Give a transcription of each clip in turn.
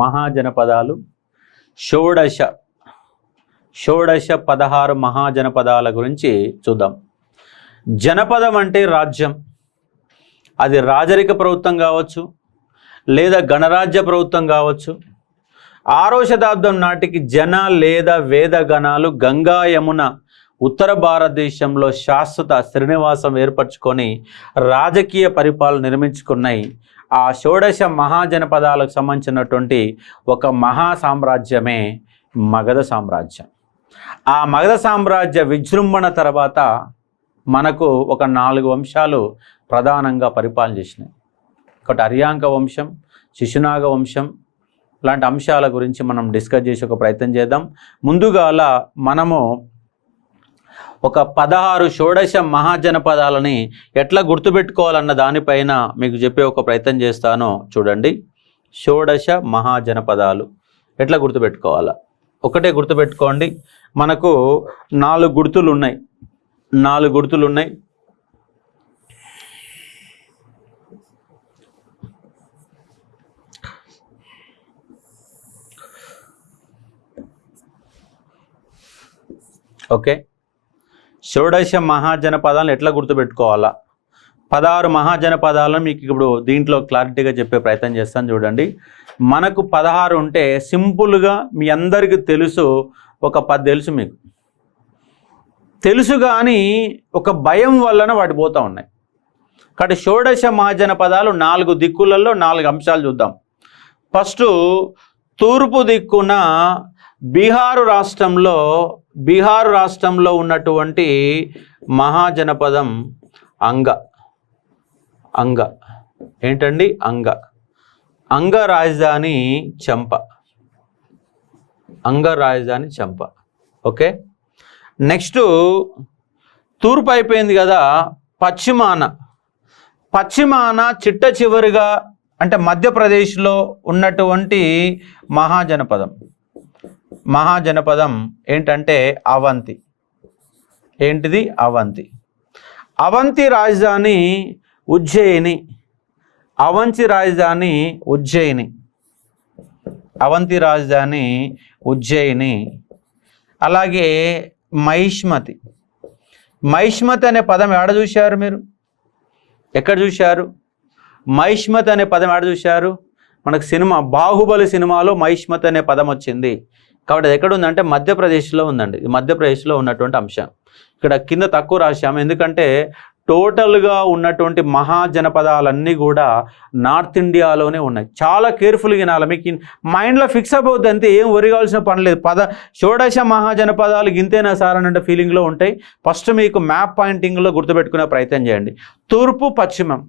మహాజనపదాలు షోడశ 16 మహాజనపదాల గురించి చూద్దాం. జనపదం అంటే రాజ్యం. అది రాజరిక ప్రభుత్వం కావచ్చు, లేదా గణరాజ్య ప్రభుత్వం కావచ్చు. 6వ శతాబ్దం నాటికి జన లేదా వేద గణాలు గంగా యమున ఉత్తర భారతదేశంలో శాశ్వత శ్రీనివాసం ఏర్పరచుకొని రాజకీయ పరిపాలన నిర్మించుకున్నాయి. ఆ 16 మహాజనపదాలకు సంబంధించినటువంటి ఒక మహా సామ్రాజ్యమే మగధ సామ్రాజ్యం. ఆ మగధ సామ్రాజ్య విజృంభణ తర్వాత మనకు ఒక 4 వంశాలు ప్రధానంగా పరిపాలన చేసినాయి. ఒకటి అర్యాంక వంశం, శిశునాగ వంశం లాంటి అంశాల గురించి మనం డిస్కస్ చేసి ఒక ప్రయత్నం చేద్దాం. ముందుగాల మనము ఒక 16 మహాజనపదాలని ఎట్లా గుర్తుపెట్టుకోవాలన్న దానిపైన మీకు చెప్పే ఒక ప్రయత్నం చేస్తాను. చూడండి, 16 మహాజనపదాలు ఎట్లా గుర్తుపెట్టుకోవాలా? ఒకటే గుర్తుపెట్టుకోండి. మనకు 4 గుర్తులు ఉన్నాయి. 4 గుర్తులు ఉన్నాయి. ఓకే, 16 మహాజనపదాలను ఎట్లా గుర్తుపెట్టుకోవాలా? 16 మహాజనపదాలను మీకు ఇప్పుడు దీంట్లో క్లారిటీగా చెప్పే ప్రయత్నం చేస్తాను. చూడండి, మనకు 16 ఉంటే సింపుల్గా మీ అందరికీ తెలుసు, ఒక 10 తెలుసు మీకు తెలుసు, కానీ ఒక భయం వలన వాటి పోతూ ఉన్నాయి. కాబట్టి 16 మహాజనపదాలు 4 దిక్కులలో 4 అంశాలు చూద్దాం. ఫస్ట్, తూర్పు దిక్కున బీహారు రాష్ట్రంలో ఉన్నటువంటి మహాజనపదం అంగ. ఏంటండి? అంగ రాజధాని చంప. ఓకే, నెక్స్ట్ తూర్పు అయిపోయింది కదా. పశ్చిమాన చిట్ట చివరిగా అంటే మధ్యప్రదేశ్లో ఉన్నటువంటి మహాజనపదం ఏంటంటే అవంతి. ఏంటిది? అవంతి రాజధాని ఉజ్జయిని. అవంతి రాజధాని ఉజ్జయిని. అలాగే మహిష్మతి అనే పదం ఎక్కడ చూశారు మీరు? ఎక్కడ చూశారు? మహిష్మతి అనే పదం ఎక్కడ చూశారు? మనకు సినిమా బాహుబలి సినిమాలో మహిష్మతి అనే పదం వచ్చింది. కాబట్టి అది ఎక్కడ ఉందంటే మధ్యప్రదేశ్లో ఉందండి. మధ్యప్రదేశ్లో ఉన్నటువంటి అంశం. ఇక్కడ కింద తక్కువ రాశాము, ఎందుకంటే టోటల్గా ఉన్నటువంటి మహాజనపదాలన్నీ కూడా నార్త్ ఇండియాలోనే ఉన్నాయి. చాలా కేర్ఫుల్గా వినాలి, మీకు మైండ్లో ఫిక్స్ అయిపోద్ది అంతే, ఏం ఒరిగాల్సిన పని లేదు. 16 మహాజనపదాలు ఇంతేనా సార్ అనే ఫీలింగ్లో ఉంటాయి. ఫస్ట్ మీకు మ్యాప్ పాయింటింగ్లో గుర్తుపెట్టుకునే ప్రయత్నం చేయండి. తూర్పు, పశ్చిమం,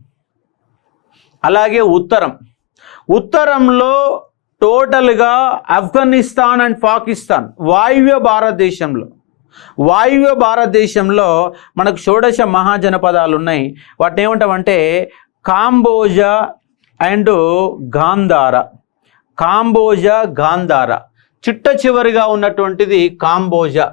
అలాగే ఉత్తరంలో టోటల్గా ఆఫ్ఘనిస్తాన్ అండ్ పాకిస్తాన్ వాయువ్య భారతదేశంలో మనకు 16 మహాజనపదాలు ఉన్నాయి. వాటిని ఏమంటామంటే కాంబోజా అండ్ గాంధార. చిట్ట చివరిగా ఉన్నటువంటిది కాంబోజా,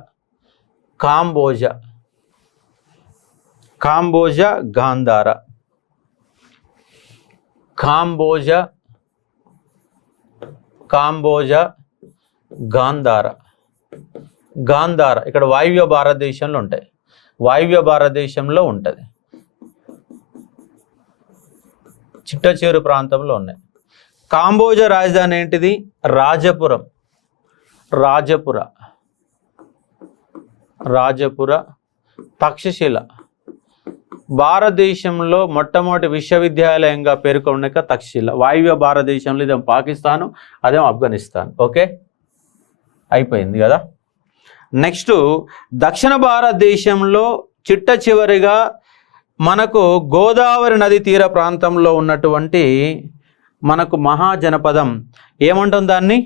గాంధార ఇక్కడ వాయువ్య భారతదేశంలో ఉంటుంది. చిట్ట చివరి ప్రాంతంలో ఉన్నాయి. కాంబోజా రాజధాని ఏంటిది? రాజపుర. తక్షశిల భారతదేశంలో మొట్టమొదటి విశ్వవిద్యాలయంగా పేర్కొన్నాక తక్షశిల. వాయువ్య భారతదేశంలో ఇదేమో పాకిస్తాను, అదేమో ఆఫ్ఘనిస్తాన్. ఓకే, అయిపోయింది కదా. నెక్స్ట్, దక్షిణ భారతదేశంలో చిట్ట చివరిగా మనకు గోదావరి నది తీర ప్రాంతంలో ఉన్నటువంటి మనకు మహాజనపదం ఏమంటాం దాన్ని?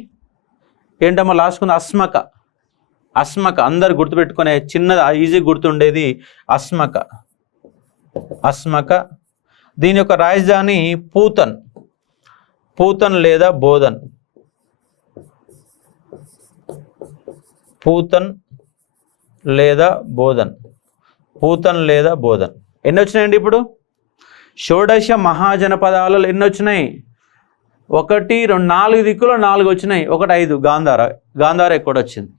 ఏంటమ్మా లాస్ట్కుంది? అస్మక. అందరు గుర్తుపెట్టుకునే చిన్నది ఈజీ గుర్తుండేది అస్మక. దీని యొక్క రాజధాని పూతన్ లేదా బోధన్. పూతన్ లేదా బోధన్. ఎన్ని వచ్చినాయండి ఇప్పుడు? 16 మహాజనపదాలలో ఎన్ని వచ్చినాయి? 1 2 4 దిక్కులో 4 వచ్చినాయి, 1 5 గాంధార ఎక్కడ వచ్చింది.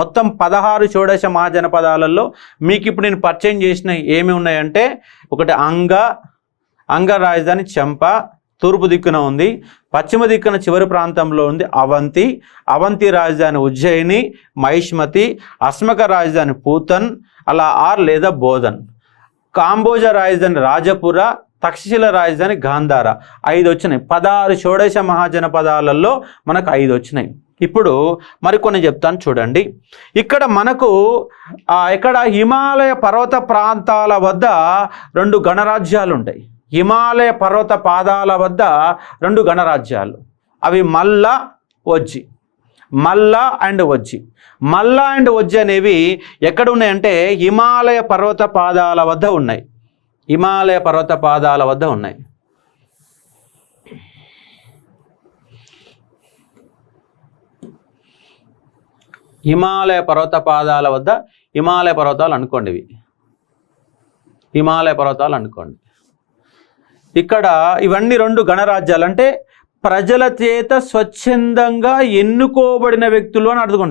మొత్తం 16 షోడశ మహాజనపదాలలో మీకు ఇప్పుడు నేను పరిచయం చేసినవి ఏమి ఉన్నాయంటే, ఒకటి అంగ రాజధాని చంప, తూర్పు దిక్కున ఉంది. పశ్చిమ దిక్కున చివరి ప్రాంతంలో ఉంది అవంతి రాజధాని ఉజ్జయిని, మహిష్మతి, అస్మక రాజధాని పూతన్, అలా లేదా బోధన్. కాంబోజ రాజధాని రాజపుర, తక్షశిల రాజధాని గాంధార. 5 వచ్చినాయి. 16 షోడశ మహాజనపదాలలో మనకు 5 వచ్చినాయి. ఇప్పుడు మరికొన్ని చెప్తాను చూడండి. ఇక్కడ మనకు ఇక్కడ హిమాలయ పర్వత ప్రాంతాల వద్ద 2 గణరాజ్యాలు ఉంటాయి. హిమాలయ పర్వత పాదాల వద్ద 2 గణరాజ్యాలు, అవి మల్ల అండ్ వజ్జి. మల్ల అండ్ వజ్జి అనేవి ఎక్కడ ఉన్నాయంటే హిమాలయ పర్వత పాదాల వద్ద ఉన్నాయి. హిమాలయ పర్వత పాదాల వద్ద ఉన్నాయి. హిమాలయ పర్వత పాదాల వద్ద, హిమాలయ పర్వతాలు అనుకోండి, ఇవి హిమాలయ పర్వతాలు అనుకోండి. ఇక్కడ ఇవన్నీ 2 గణరాజ్యాలు, అంటే ప్రజల చేత స్వచ్ఛందంగా ఎన్నుకోబడిన వ్యక్తులు అని అర్థం.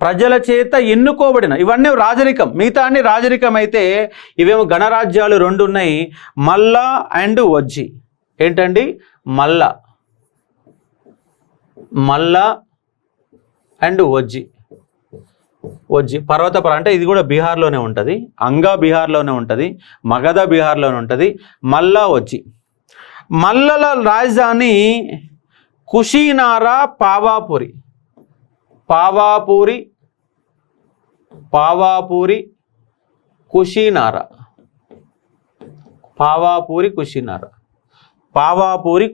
ప్రజల చేత ఎన్నుకోబడిన, ఇవన్నీ రాజరికం, మిగతా అన్ని రాజరికం అయితే ఇవేమో గణరాజ్యాలు 2 ఉన్నాయి, మల్ల అండ్ వజ్జి. ఏంటండి? మల్ల అండ్ వజ్జి. పర్వత అంటే ఇది కూడా బీహార్లోనే ఉంటుంది, అంగా బీహార్లోనే ఉంటుంది, మగధ బీహార్లోనే ఉంటుంది, మల్ల వజ్జి. మల్లల రాజధాని కుషీనారా, పావాపూరి,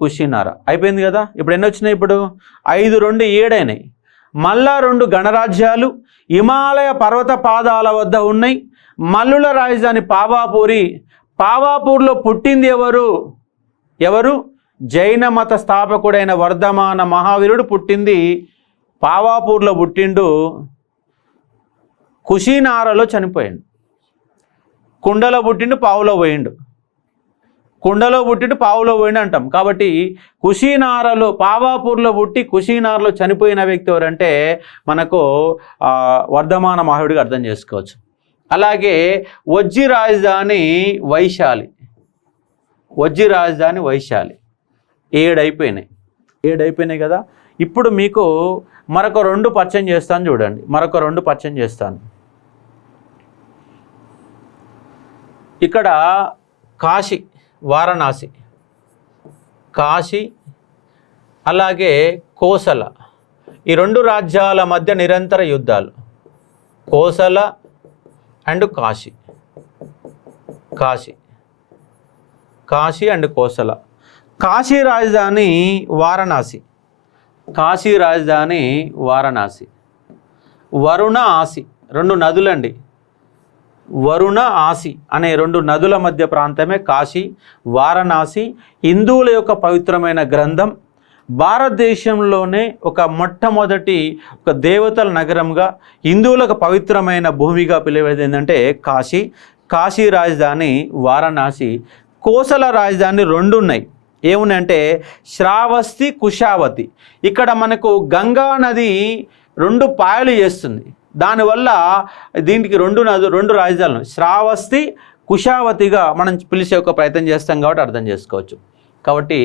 కుషీనారా, అయిపోయింది కదా. ఇప్పుడు ఎన్ని వచ్చినాయి? ఇప్పుడు 5 2 7 అయినాయి. మళ్ళా 2 గణరాజ్యాలు హిమాలయ పర్వత పాదాల వద్ద ఉన్నాయి. మల్లుల రాజధాని పావాపూర్లో పుట్టింది ఎవరు? జైన మత స్థాపకుడైన వర్ధమాన మహావీరుడు పుట్టింది పావాపూర్లో పుట్టిండు. కుషీనారాలో చనిపోయాడు. కుండలో పుట్టిండు, పావులో పోయిండు అంటాం. కాబట్టి కుషీనారాలో, పావాపూర్లో పుట్టి కుషీనారాలో చనిపోయిన వ్యక్తి ఎవరంటే మనకు వర్ధమాన మహావీరుడిగా అర్థం చేసుకోవచ్చు. అలాగే వజ్జి రాజధాని వైశాలి. 7 అయిపోయినాయి కదా. ఇప్పుడు మీకు మరొక 2 పరిచయం చేస్తాను చూడండి. ఇక్కడ కాశీ, వారణాసి, అలాగే కోసల, ఈ 2 రాజ్యాల మధ్య నిరంతర యుద్ధాలు. Kosala and Kashi and Kosala. కాశీ రాజధాని వారణాసి. వరుణ ఆసి 2 నదులండి. వరుణ ఆసి అనే 2 నదుల మధ్య ప్రాంతమే కాశీ. వారణాసి హిందువుల యొక్క పవిత్రమైన గ్రంథం. భారతదేశంలోనే మొట్టమొదటి దేవతల నగరంగా, హిందువులకు పవిత్రమైన భూమిగా పిలువబడేది ఏంటంటే కాశీ రాజధాని వారణాసి. కోసల రాజధాని 2 ఉన్నాయి. ఏమున్నాయంటే శ్రావస్తి, కుషావతి. ఇక్కడ మనకు గంగా నది 2 పాయలు చేస్తుంది. దానివల్ల దీనికి 2 రాజధానులు శ్రావస్తి, కుషావతిగా మనం పిలిచే ఒక ప్రయత్నం చేస్తాం కాబట్టి అర్థం చేసుకోవచ్చు. కాబట్టి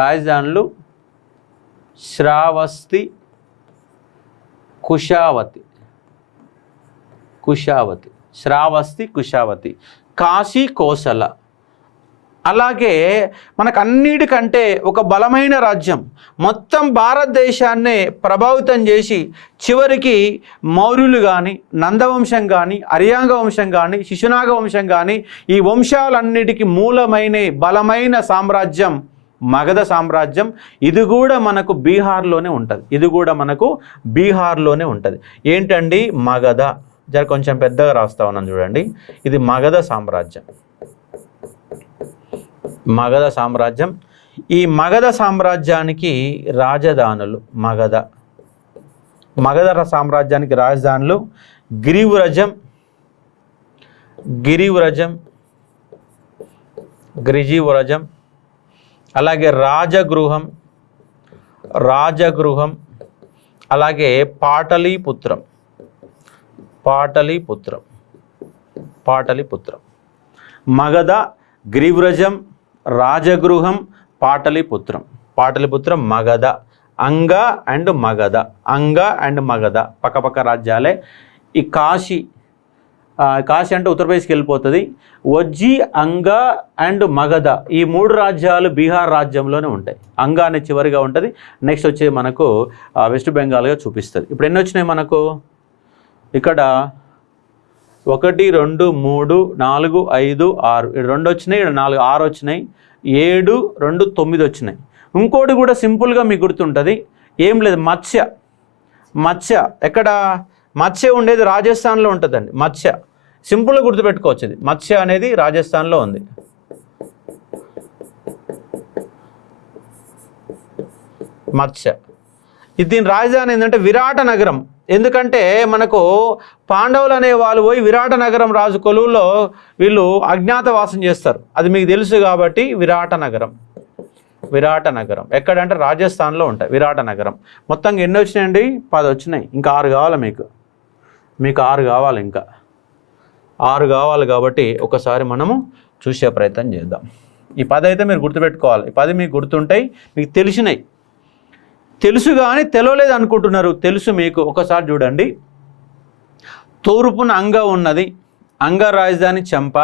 రాజధానులు శ్రావస్తి, కుషావతి, కాశీ, కోసల. అలాగే మనకు అన్నిటికంటే ఒక బలమైన రాజ్యం, మొత్తం భారతదేశాన్నే ప్రభావితం చేసి చివరికి మౌర్యులు కానీ, నందవంశం కానీ, అర్యాంగ వంశం కానీ, శిశునాగ వంశం కానీ, ఈ వంశాలన్నిటికీ మూలమైన బలమైన సామ్రాజ్యం మగధ సామ్రాజ్యం. ఇది కూడా మనకు బీహార్లోనే ఉంటుంది. ఏంటండి? మగధ. కొంచెం పెద్దగా రాస్తా ఉన్నాను చూడండి. ఇది మగధ సామ్రాజ్యం. ఈ మగధ సామ్రాజ్యానికి రాజధానులు మగధ సామ్రాజ్యానికి రాజధానులు గిరివ్రజం, అలాగే రాజగృహం, రాజగృహం, అలాగే పాటలీపుత్రం, పాటలీపుత్రం, పాటలీపుత్రం, మగధ, గిరివ్రజం, రాజగృహం, పాటలీపుత్రం, పాటలీపుత్రం, మగధ, అంగ అండ్ మగధ, అంగ అండ్ మగధ పక్కపక్క రాజ్యాలే. ఈ కాశీ, కాశీ అంటే ఉత్తరప్రదేశ్కి వెళ్ళిపోతుంది. వజ్జి, అంగ అండ్ మగధ ఈ 3 రాజ్యాలు బీహార్ రాజ్యంలోనే ఉంటాయి. అంగ అనే చివరిగా ఉంటుంది. నెక్స్ట్ వచ్చి మనకు వెస్ట్ బెంగాల్గా చూపిస్తుంది. ఇప్పుడు ఎన్ని వచ్చినాయి మనకు? ఇక్కడ 1 2 3 4 5 6, ఇక్కడ 2 వచ్చినాయి, ఇక్కడ 4 6 వచ్చినాయి, 7 2 9 వచ్చినాయి. ఇంకోటి కూడా సింపుల్గా మీకు గుర్తుంటుంది, ఏం లేదు, మత్స్య. మత్స్య ఎక్కడ? మత్స్య ఉండేది రాజస్థాన్లో ఉంటుందండి. మత్స్య సింపుల్గా గుర్తుపెట్టుకోవచ్చు. ఇది మత్స్య అనేది రాజస్థాన్లో ఉంది. మత్స్య. ఇది దీని రాజధాని ఏంటంటే విరాట నగరం. ఎందుకంటే మనకు పాండవులు అనే వాళ్ళు పోయి విరాట నగరం రాజు కొలువులో వీళ్ళు అజ్ఞాతవాసం చేస్తారు. అది మీకు తెలుసు కాబట్టి విరాట నగరం. విరాట నగరం ఎక్కడంటే రాజస్థాన్లో ఉంటాయి. విరాట నగరం. మొత్తంగా ఎన్ని వచ్చినాయండి? 10 వచ్చినాయి. ఇంకా 6 కావాలి మీకు. 6 కావాలి, ఇంకా 6 కావాలి. కాబట్టి ఒకసారి మనము చూసే ప్రయత్నం చేద్దాం. ఈ 10 అయితే మీరు గుర్తుపెట్టుకోవాలి. ఈ 10 మీకు గుర్తుంటాయి, మీకు తెలిసినాయి. తెలుసు కానీ తెలవలేదు అనుకుంటున్నారు. తెలుసు మీకు. ఒకసారి చూడండి. తూర్పున అంగ ఉన్నది, అంగ రాజధాని చంప.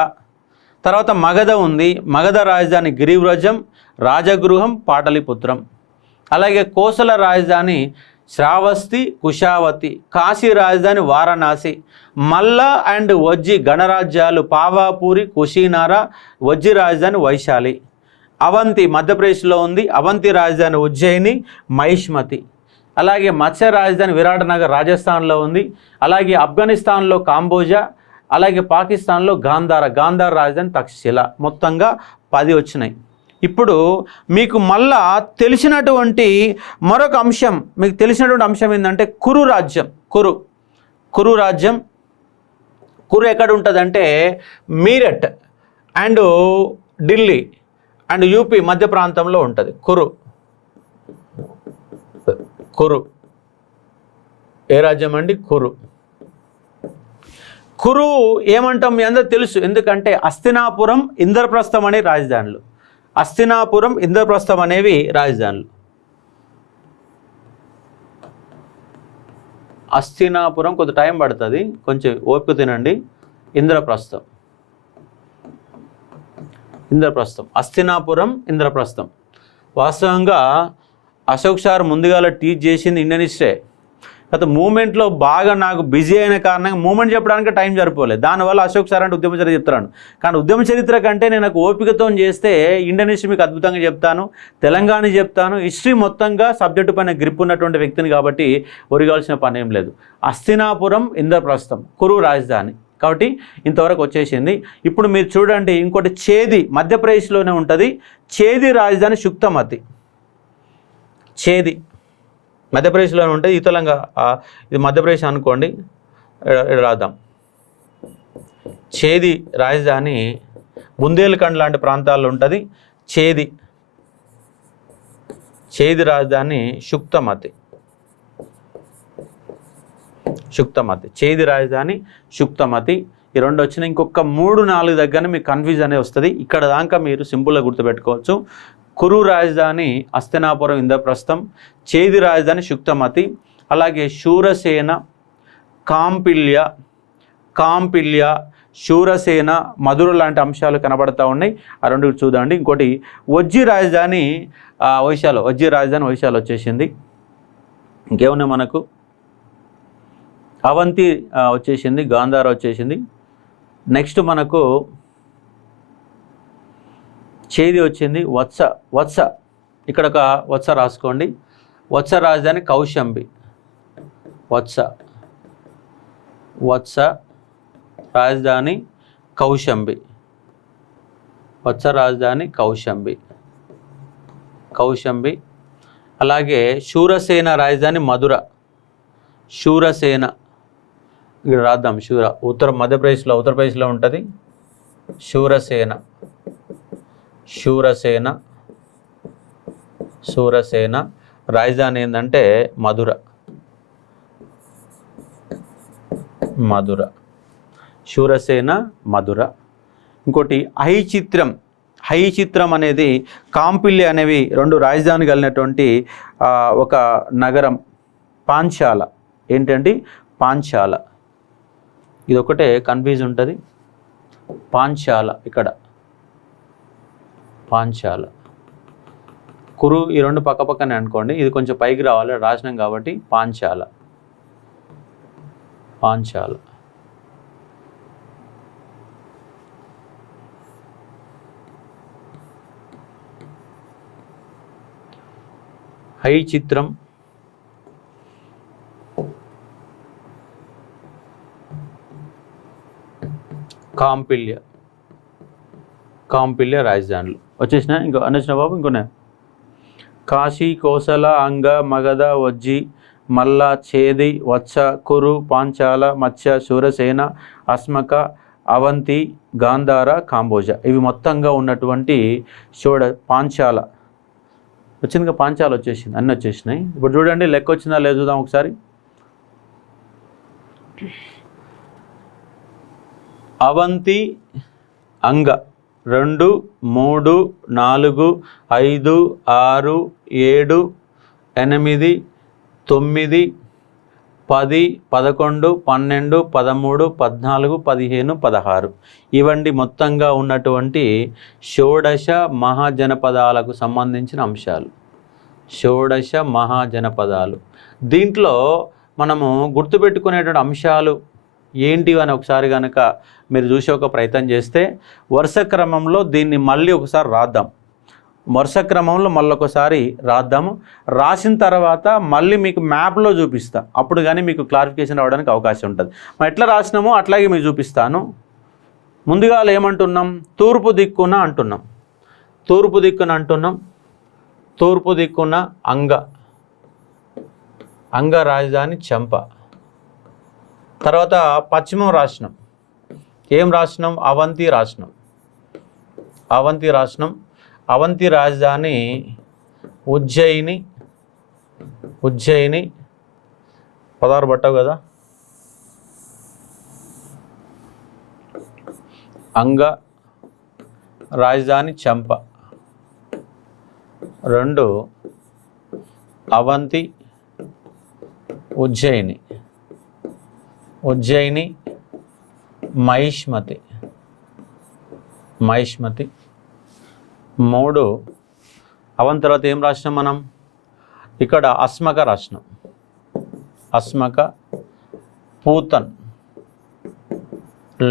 తర్వాత మగధ ఉంది, మగధ రాజధాని గిరివ్రజం, రాజగృహం పాటలీపుత్రం. అలాగే కోసల రాజధాని శ్రావస్తి, కుషావతి. కాశీ రాజధాని వారణాసి. మల్ల అండ్ వజ్జి గణరాజ్యాలు పావాపూరి, కుషీనారా. వజ్జి రాజధాని వైశాలి. అవంతి మధ్యప్రదేశ్లో ఉంది, అవంతి రాజధాని ఉజ్జయిని, మహిష్మతి. అలాగే మత్స్య రాజధాని విరాటనగర్ రాజస్థాన్లో ఉంది. అలాగే ఆఫ్ఘనిస్తాన్లో కాంబోజా, అలాగే పాకిస్తాన్లో గాంధార, గాంధార రాజధాని తక్షశిల. మొత్తంగా 10 వచ్చినాయి. ఇప్పుడు మీకు మళ్ళా తెలిసినటువంటి మరొక అంశం, మీకు తెలిసినటువంటి అంశం ఏంటంటే కురు రాజ్యం. కురు రాజ్యం. కురు ఎక్కడ ఉంటుందంటే Meerut and Delhi and UP మధ్య ప్రాంతంలో ఉంటుంది. కురు ఏ రాజ్యం అండి? కురు ఏమంటాం మీ అందరూ తెలుసు. ఎందుకంటే హస్తినాపురం, ఇంద్రప్రస్థం అనే రాజధానులు. హస్తినాపురం, ఇంద్రప్రస్థం అనేవి రాజధానులు. హస్తినాపురం కొంత టైం పడుతుంది, కొంచెం ఓపిక తినండి. ఇంద్రప్రస్థం, హస్తినాపురం, ఇంద్రప్రస్థం. వాస్తవంగా అశోక్ సార్ ముందుగాల టీచ్ చేసింది ఇండియన్ హిస్టరీ. గత మూమెంట్లో బాగా నాకు బిజీ అయిన కారణంగా మూమెంట్ చెప్పడానికి టైం సరిపోలేదు. దానివల్ల అశోక్ సార్ అంటే ఉద్యమ చరిత్ర చెప్తాను. కానీ ఉద్యమ చరిత్ర కంటే నేను నాకు ఓపికతో చేస్తే ఇండియన్ హిస్టరీ మీకు అద్భుతంగా చెప్తాను, తెలంగాణ చెప్తాను. హిస్టరీ మొత్తంగా సబ్జెక్టు పైన గ్రిప్ ఉన్నటువంటి వ్యక్తిని కాబట్టి ఒరిగాల్సిన పని ఏం లేదు. హస్తినాపురం, ఇంద్రప్రస్థం, కురు రాజధాని. కాబట్టి ఇంతవరకు వచ్చేసింది. ఇప్పుడు మీరు చూడండి, ఇంకోటి చేది మధ్యప్రదేశ్లోనే ఉంటుంది. చేది రాజధాని శుక్తమతి. చేది మధ్యప్రదేశ్లోనే ఉంటుంది. ఈ తెలంగాణ, ఇది మధ్యప్రదేశ్ అనుకోండి. రాద్దాం. చేది రాజధాని బుందేల్ఖండ్ లాంటి ప్రాంతాల్లో ఉంటుంది. చేది రాజధాని శుక్తమతి. చేది రాజధాని శుక్తమతి. ఈ 2 వచ్చిన ఇంకొక 3-4 దగ్గర మీకు కన్ఫ్యూజ్ అనేది వస్తుంది. ఇక్కడ దాకా మీరు సింపుల్గా గుర్తుపెట్టుకోవచ్చు. కురు రాజధాని హస్తినాపురం, ఇంద్రప్రస్థం. చేది రాజధాని శుక్తమతి. అలాగే శూరసేన, కాంపిల్య, శూరసేన, మధుర లాంటి అంశాలు కనబడతా ఉన్నాయి. ఆ 2 చూడండి. ఇంకోటి వజ్జి రాజధాని వైశాలి. వజ్జి రాజధాని వైశాలి వచ్చేసింది. ఇంకేమున్నాయి మనకు? అవంతి వచ్చేసింది, గాంధార వచ్చేసింది. నెక్స్ట్ మనకు చేది వచ్చింది. వత్స ఇక్కడ ఒక వత్స రాసుకోండి. వత్స రాజధాని కౌశంబి. వత్స రాజధాని కౌశంబి. వత్స రాజధాని కౌశంబి. అలాగే శూరసేన రాజధాని మధుర. శూరసేన ఇక్కడ రాద్దాం. ఉత్తరప్రదేశ్లో ఉంటుంది. శూరసేన. రాజధాని ఏంటంటే మధుర. మధుర. శూరసేన మధుర. ఇంకోటి హైచిత్రం అనేది కాంపిల్లి అనేవి 2 రాజధాని కలిగినటువంటి ఒక నగరం. పాంచాల ఏంటంటే పాంచాల, ఇది ఒకటే కన్ఫ్యూజ్ ఉంటుంది. పాంచాల ఇక్కడ పాంచాల, కురు ఈ 2 పక్క పక్కనే అనుకోండి, ఇది కొంచెం పైకి రావాలి రాసినాం కాబట్టి పాంచాల. పాంచాల. హైచిత్రం, కాంపిల్య రాజధానులు వచ్చేసిన. ఇంకో అనొచ్చిన బాబు ఇంకొనే కాశీ, కోసల, అంగ, మగధ, వజ్జి, మల్ల, చేది, వత్స, కురు, పాంచాల, మత్స్య, శూరసేన, అస్మక, అవంతి, గాంధార, కాంబోజ ఇవి మొత్తంగా ఉన్నటువంటి పాంచాల వచ్చింది. పాంచాల వచ్చేసింది, అన్నీ వచ్చేసినాయి. ఇప్పుడు చూడండి లెక్క వచ్చిందా లేదు చూద్దాం ఒకసారి. అవంతి, అంగ 2, 3, 4, 5, 6, 7, 8, 9, 10, 11, 12, 13, 14, 15, 16 ఇవండి మొత్తంగా ఉన్నటువంటి షోడశ మహాజనపదాలకు సంబంధించిన అంశాలు. షోడశ మహాజనపదాలు. దీంట్లో మనము గుర్తుపెట్టుకునేటువంటి అంశాలు ఏంటివి అని ఒకసారి కనుక మీరు చూసే ఒక ప్రయత్నం చేస్తే, వరుస క్రమంలో దీన్ని మళ్ళీ ఒకసారి రాద్దాం. వరుస క్రమంలో మళ్ళీ ఒకసారి రాద్దాము. రాసిన తర్వాత మళ్ళీ మీకు మ్యాప్లో చూపిస్తా, అప్పుడు కానీ మీకు క్లారిఫికేషన్ రావడానికి అవకాశం ఉంటుంది. మనం ఎట్లా రాసినామో అట్లాగే మీకు చూపిస్తాను. ముందుగా ఏమంటున్నాం? తూర్పు దిక్కున అంటున్నాం. తూర్పు దిక్కున అంటున్నాం. తూర్పు దిక్కున అంగ రాజధాని చంప. తర్వాత పశ్చిమం రాసినాం. ఏం రాసినాం? అవంతి రాసినాం. అవంతి రాసినాం. అవంతి రాజధాని ఉజ్జయిని. 16 పట్టావు కదా. అంగ రాజధాని చంప. 2 అవంతి ఉజ్జయిని మహిష్మతి. 3 అవంతి తర్వాత ఏం రాసినాం మనం? ఇక్కడ అస్మక రాసినాం. అస్మక, పూతన్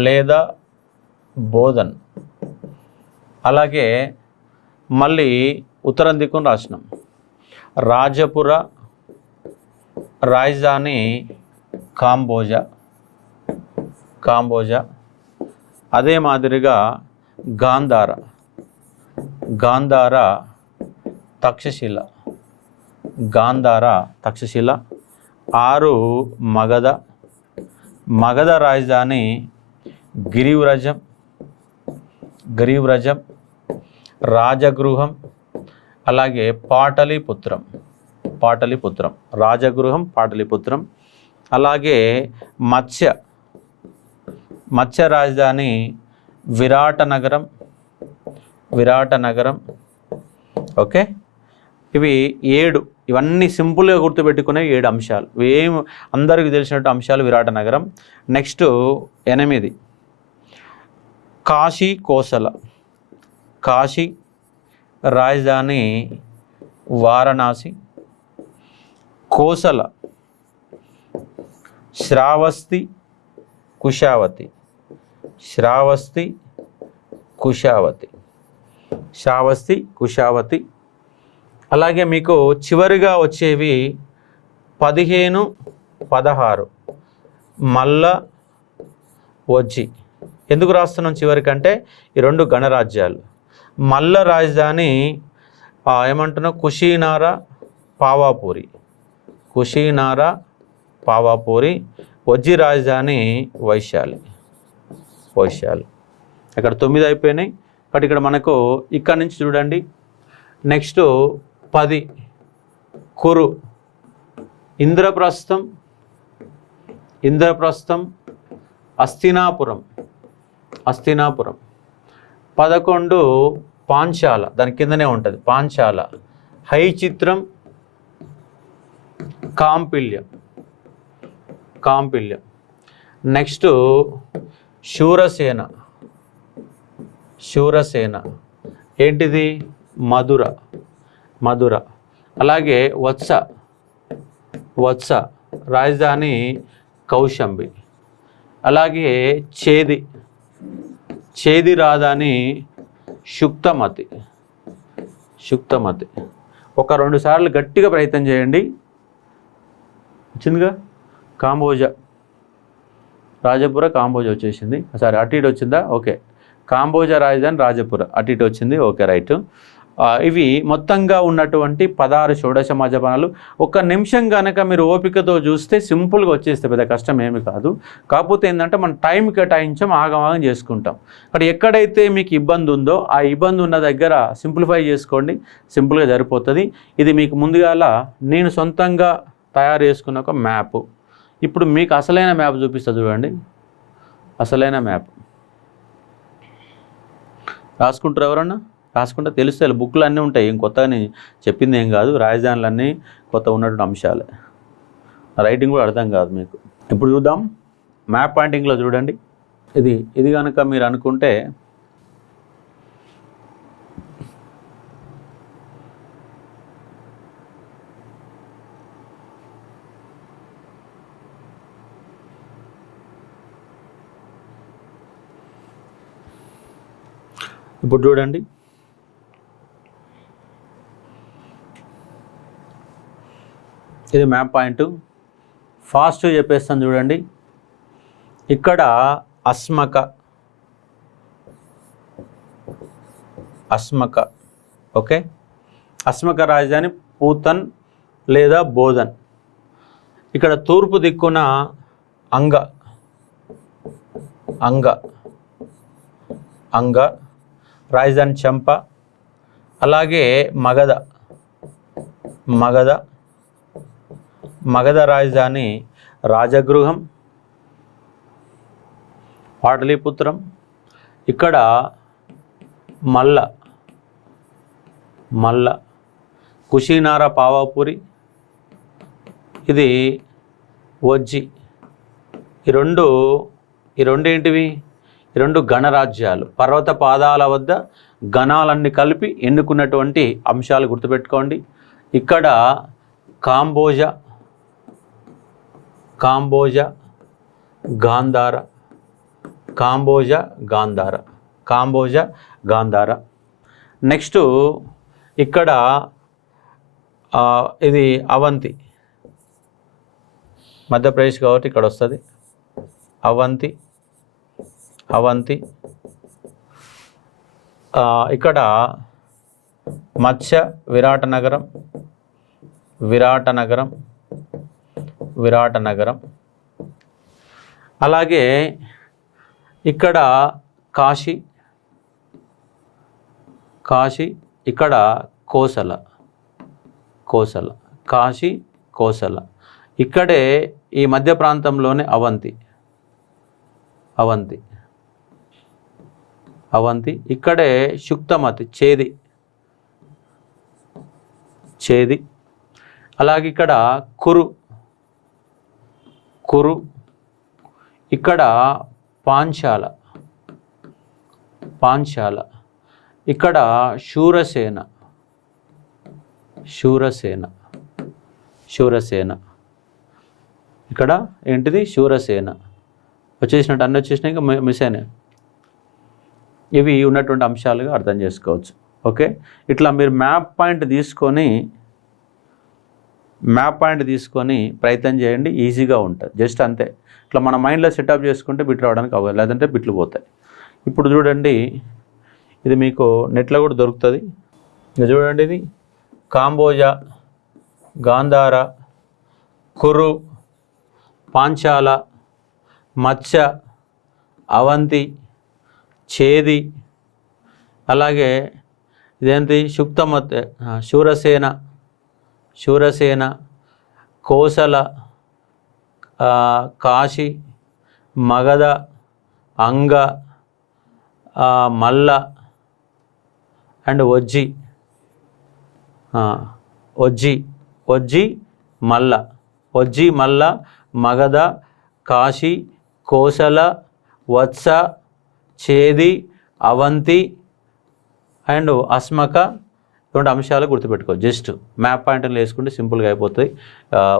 లేదా బోధన్. అలాగే మళ్ళీ ఉత్తరం దిక్కున రాసినాం. రాజపుర రాజధాని కాంబోజ. అదే మాదిరిగా గాంధార తక్షశిల. 6 మగధ రాజధాని గిరివ్రజం, రాజగృహం. అలాగే పాటలీపుత్రం. రాజగృహం, పాటలీపుత్రం. అలాగే మత్స్య రాజధాని విరాట నగరం. ఓకే, ఇవి 7. ఇవన్నీ సింపుల్గా గుర్తుపెట్టుకునే 7 అంశాలు. ఏం అందరికీ తెలిసినట్టు అంశాలు. విరాట నగరం. నెక్స్ట్ 8 కాశీ, కోసల. కాశీ రాజధాని వారణాసి. కోసల శ్రావస్తి, కుషావతి. అలాగే మీకు చివరిగా వచ్చేవి 15, 16 మల్ల, వజ్జి. ఎందుకు రాస్తున్నాం చివరికంటే ఈ 2 గణరాజ్యాలు. మల్ల రాజధాని ఏమంటున్నాం? కుషీనారా, పావాపూరి. వజ్జి రాజధాని వైశాలి. ఇక్కడ 9 అయిపోయినాయి. కాబట్టి ఇక్కడ మనకు ఇక్కడ నుంచి చూడండి. నెక్స్ట్ 10 కురు, ఇంద్రప్రస్థం, హస్తినాపురం, 11 పాంచాల, దాని కిందనే ఉంటుంది పాంచాల, హైచిత్రం, కాంపిల్యం. నెక్స్ట్ శూరసేన ఏంటిది? మధుర. అలాగే వత్స రాజధాని కౌశంబి. అలాగే చేది రాజధాని శుక్తమతి. 1-2 సార్లు గట్టిగా ప్రయత్నం చేయండి. వచ్చిందిగా కాంబోజ, రాజపుర, కాంబోజ వచ్చేసింది. సారీ, అటు ఇటు వచ్చిందా? ఓకే, కాంబోజ రాజధాని రాజపుర, అటు ఇటు వచ్చింది. Okay, right. ఇవి మొత్తంగా ఉన్నటువంటి 16 షోడశ మధ్యపానాలు. 1 నిమిషం కనుక మీరు ఓపికతో చూస్తే సింపుల్గా వచ్చేస్తే పెద్ద కష్టం ఏమి కాదు. కాకపోతే ఏంటంటే మనం టైం కేటాయించాం, ఆగమాగం చేసుకుంటాం. అక్కడ ఎక్కడైతే మీకు ఇబ్బంది ఉందో ఆ ఇబ్బంది ఉన్న దగ్గర సింప్లిఫై చేసుకోండి, సింపుల్గా సరిపోతుంది. ఇది మీకు ముందుగాల నేను సొంతంగా తయారు చేసుకున్న ఒక మ్యాప్. ఇప్పుడు మీకు అసలైన మ్యాప్ చూపిస్తా చూడండి. అసలైన మ్యాప్ రాసుకుంటారు ఎవరన్నా? రాసుకుంటే తెలుస్తాయి, బుక్లు అన్నీ ఉంటాయి. ఏం కొత్తగా నేను చెప్పింది ఏం కాదు, రాజధానులన్నీ కొత్త ఉన్నటువంటి అంశాలే. రైటింగ్ కూడా అర్థం కాదు మీకు. ఇప్పుడు చూద్దాం మ్యాప్ పాయింటింగ్లో చూడండి. ఇది కనుక మీరు అనుకుంటే ఇప్పుడు చూడండి, ఇది మ్యాప్ పాయింట్. ఫాస్ట్ చెప్పేస్తాను చూడండి. ఇక్కడ అస్మక, ఓకే. అస్మక రాజధాని పూతన్ లేదా బోధన్. ఇక్కడ తూర్పు దిక్కున అంగ రాజధాని చంప. అలాగే మగధ రాజధాని రాజగృహం, పాటలీపుత్రం. ఇక్కడ మల్ల కుషినార పావాపురి, ఇది వజ్జి. ఈ రెండు ఏంటివి? ఈ 2 గణరాజ్యాలు, పర్వత పాదాల వద్ద గణాలన్నీ కలిపి ఎన్నుకున్నటువంటి అంశాలు గుర్తుపెట్టుకోండి. ఇక్కడ కాంబోజ, గాంధార. నెక్స్ట్ ఇక్కడ ఇది అవంతి, మధ్యప్రదేశ్ కాబట్టి ఇక్కడ వస్తుంది అవంతి. ఇక్కడ మత్స్య విరాటనగరం. అలాగే ఇక్కడ కాశీ, ఇక్కడ కోసల. ఇక్కడే ఈ మధ్య ప్రాంతంలోనే అవంతి. ఇక్కడే శుక్తమతి, చేది. అలాగే ఇక్కడ కురు. ఇక్కడ పాంచాల. ఇక్కడ శూరసేన. ఇక్కడ ఏంటిది? శూరసేన. వచ్చేసినట్టు అన్నీ వచ్చేసినాయి, ఇంకా మిస్ అయినాయి. ఇవి ఉన్నటువంటి అంశాలుగా అర్థం చేసుకోవచ్చు. ఓకే, ఇట్లా మీరు మ్యాప్ పాయింట్ తీసుకొని ప్రయత్నం చేయండి, ఈజీగా ఉంటుంది. జస్ట్ అంతే, ఇట్లా మన మైండ్లో సెటప్ చేసుకుంటే బిట్ రావడానికి అవ్వదు, లేదంటే బిట్లు పోతాయి. ఇప్పుడు చూడండి, ఇది మీకు నెట్లో కూడా దొరుకుతుంది. ఇది చూడండి, ఇది కాంబోజ, గాంధార, కురు, పాంచాల, మత్స్య, అవంతి, చేది. అలాగే ఇదేంటి? శుక్తమతి, శూరసేన, కోసల, కాశీ, మగధ, అంగ, మల్ల అండ్ వజ్జి, మల్ల, మగధ, కాశీ, కోసల, వత్స, చేది, అవంతి అండ్ అస్మక. ఇటువంటి అంశాలు గుర్తుపెట్టుకో. జస్ట్ మ్యాప్ పాయింట్లు వేసుకుంటే సింపుల్గా అయిపోతాయి,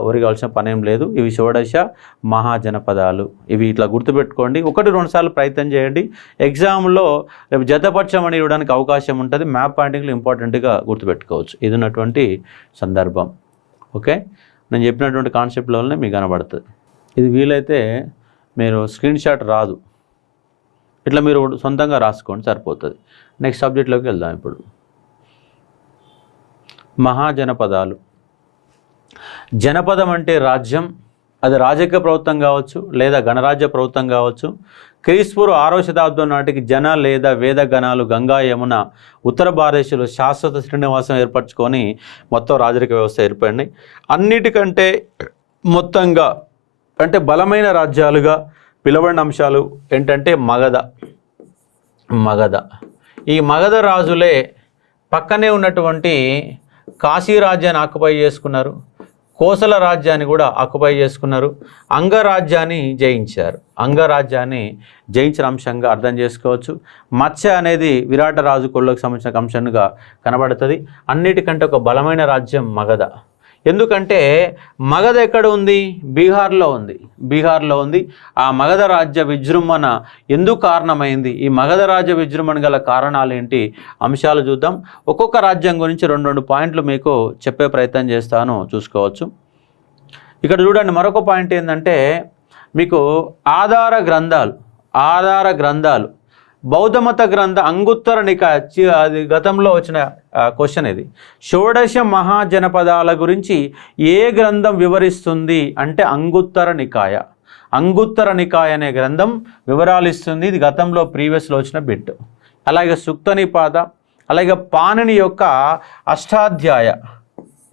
ఊరి కావాల్సిన పని ఏం లేదు. ఇవి షోడశ మహాజనపదాలు. ఇవి ఇట్లా గుర్తుపెట్టుకోండి. 1-2 సార్లు ప్రయత్నం చేయండి. ఎగ్జామ్లో రేపు జతపరచమని ఇవ్వడానికి అవకాశం ఉంటుంది. మ్యాప్ పాయింటింగ్లు ఇంపార్టెంట్గా గుర్తుపెట్టుకోవచ్చు. ఇది ఉన్నటువంటి సందర్భం. ఓకే, నేను చెప్పినటువంటి కాన్సెప్ట్లోనే మీకు కనబడుతుంది. ఇది వీలైతే మీరు స్క్రీన్ షాట్ రాదు, ఇట్లా మీరు సొంతంగా రాసుకోండి, సరిపోతుంది. నెక్స్ట్ సబ్జెక్ట్లోకి వెళ్దాం. ఇప్పుడు మహాజనపదాలు. జనపదం అంటే రాజ్యం. అది రాజకీయ ప్రభుత్వం కావచ్చు లేదా గణరాజ్య ప్రభుత్వం కావచ్చు. క్రీస్తుపూర్వం 6వ శతాబ్దం నాటికి జన లేదా వేద గణాలు గంగా యమున ఉత్తర భారతదేశంలో శాశ్వత శ్రీనివాసం ఏర్పరచుకొని మొత్తం రాజరిక వ్యవస్థ ఏర్పడింది. అన్నిటికంటే మొత్తంగా అంటే బలమైన రాజ్యాలుగా పిలువబడిన అంశాలు ఏంటంటే మగధ. ఈ మగధ రాజులే పక్కనే ఉన్నటువంటి కాశీ రాజ్యాన్ని ఆక్యుపై చేసుకున్నారు, కోసల రాజ్యాన్ని కూడా ఆక్యుపై చేసుకున్నారు, అంగరాజ్యాన్ని జయించిన అంశంగా అర్థం చేసుకోవచ్చు. మత్స్య అనేది విరాట రాజు కొల్లోకి సంబంధించిన అంశంగా కనబడుతుంది. అన్నిటికంటే ఒక బలమైన రాజ్యం మగధ. ఎందుకంటే మగధ ఎక్కడ ఉంది? బీహార్లో ఉంది. ఆ మగధ రాజ్య విజృంభణ ఎందుకు కారణమైంది? ఈ మగధ రాజ్య విజృంభణ గల కారణాలు ఏంటి? అంశాలు చూద్దాం. ఒక్కొక్క రాజ్యం గురించి 2 పాయింట్లు మీకు చెప్పే ప్రయత్నం చేస్తాను, చూసుకోవచ్చు. ఇక్కడ చూడండి, మరొక పాయింట్ ఏంటంటే మీకు ఆధార గ్రంథాలు బౌద్ధమత గ్రంథ అంగుత్తర నికాయ. అది గతంలో వచ్చిన క్వశ్చన్. ఇది షోడశ మహాజనపదాల గురించి ఏ గ్రంథం వివరిస్తుంది అంటే అంగుత్తర నికాయ అనే గ్రంథం వివరాలు ఇస్తుంది. ఇది గతంలో ప్రీవియస్లో వచ్చిన బిట్. అలాగే సుక్త నిపాత, అలాగే పాణిని యొక్క అష్టాధ్యాయ,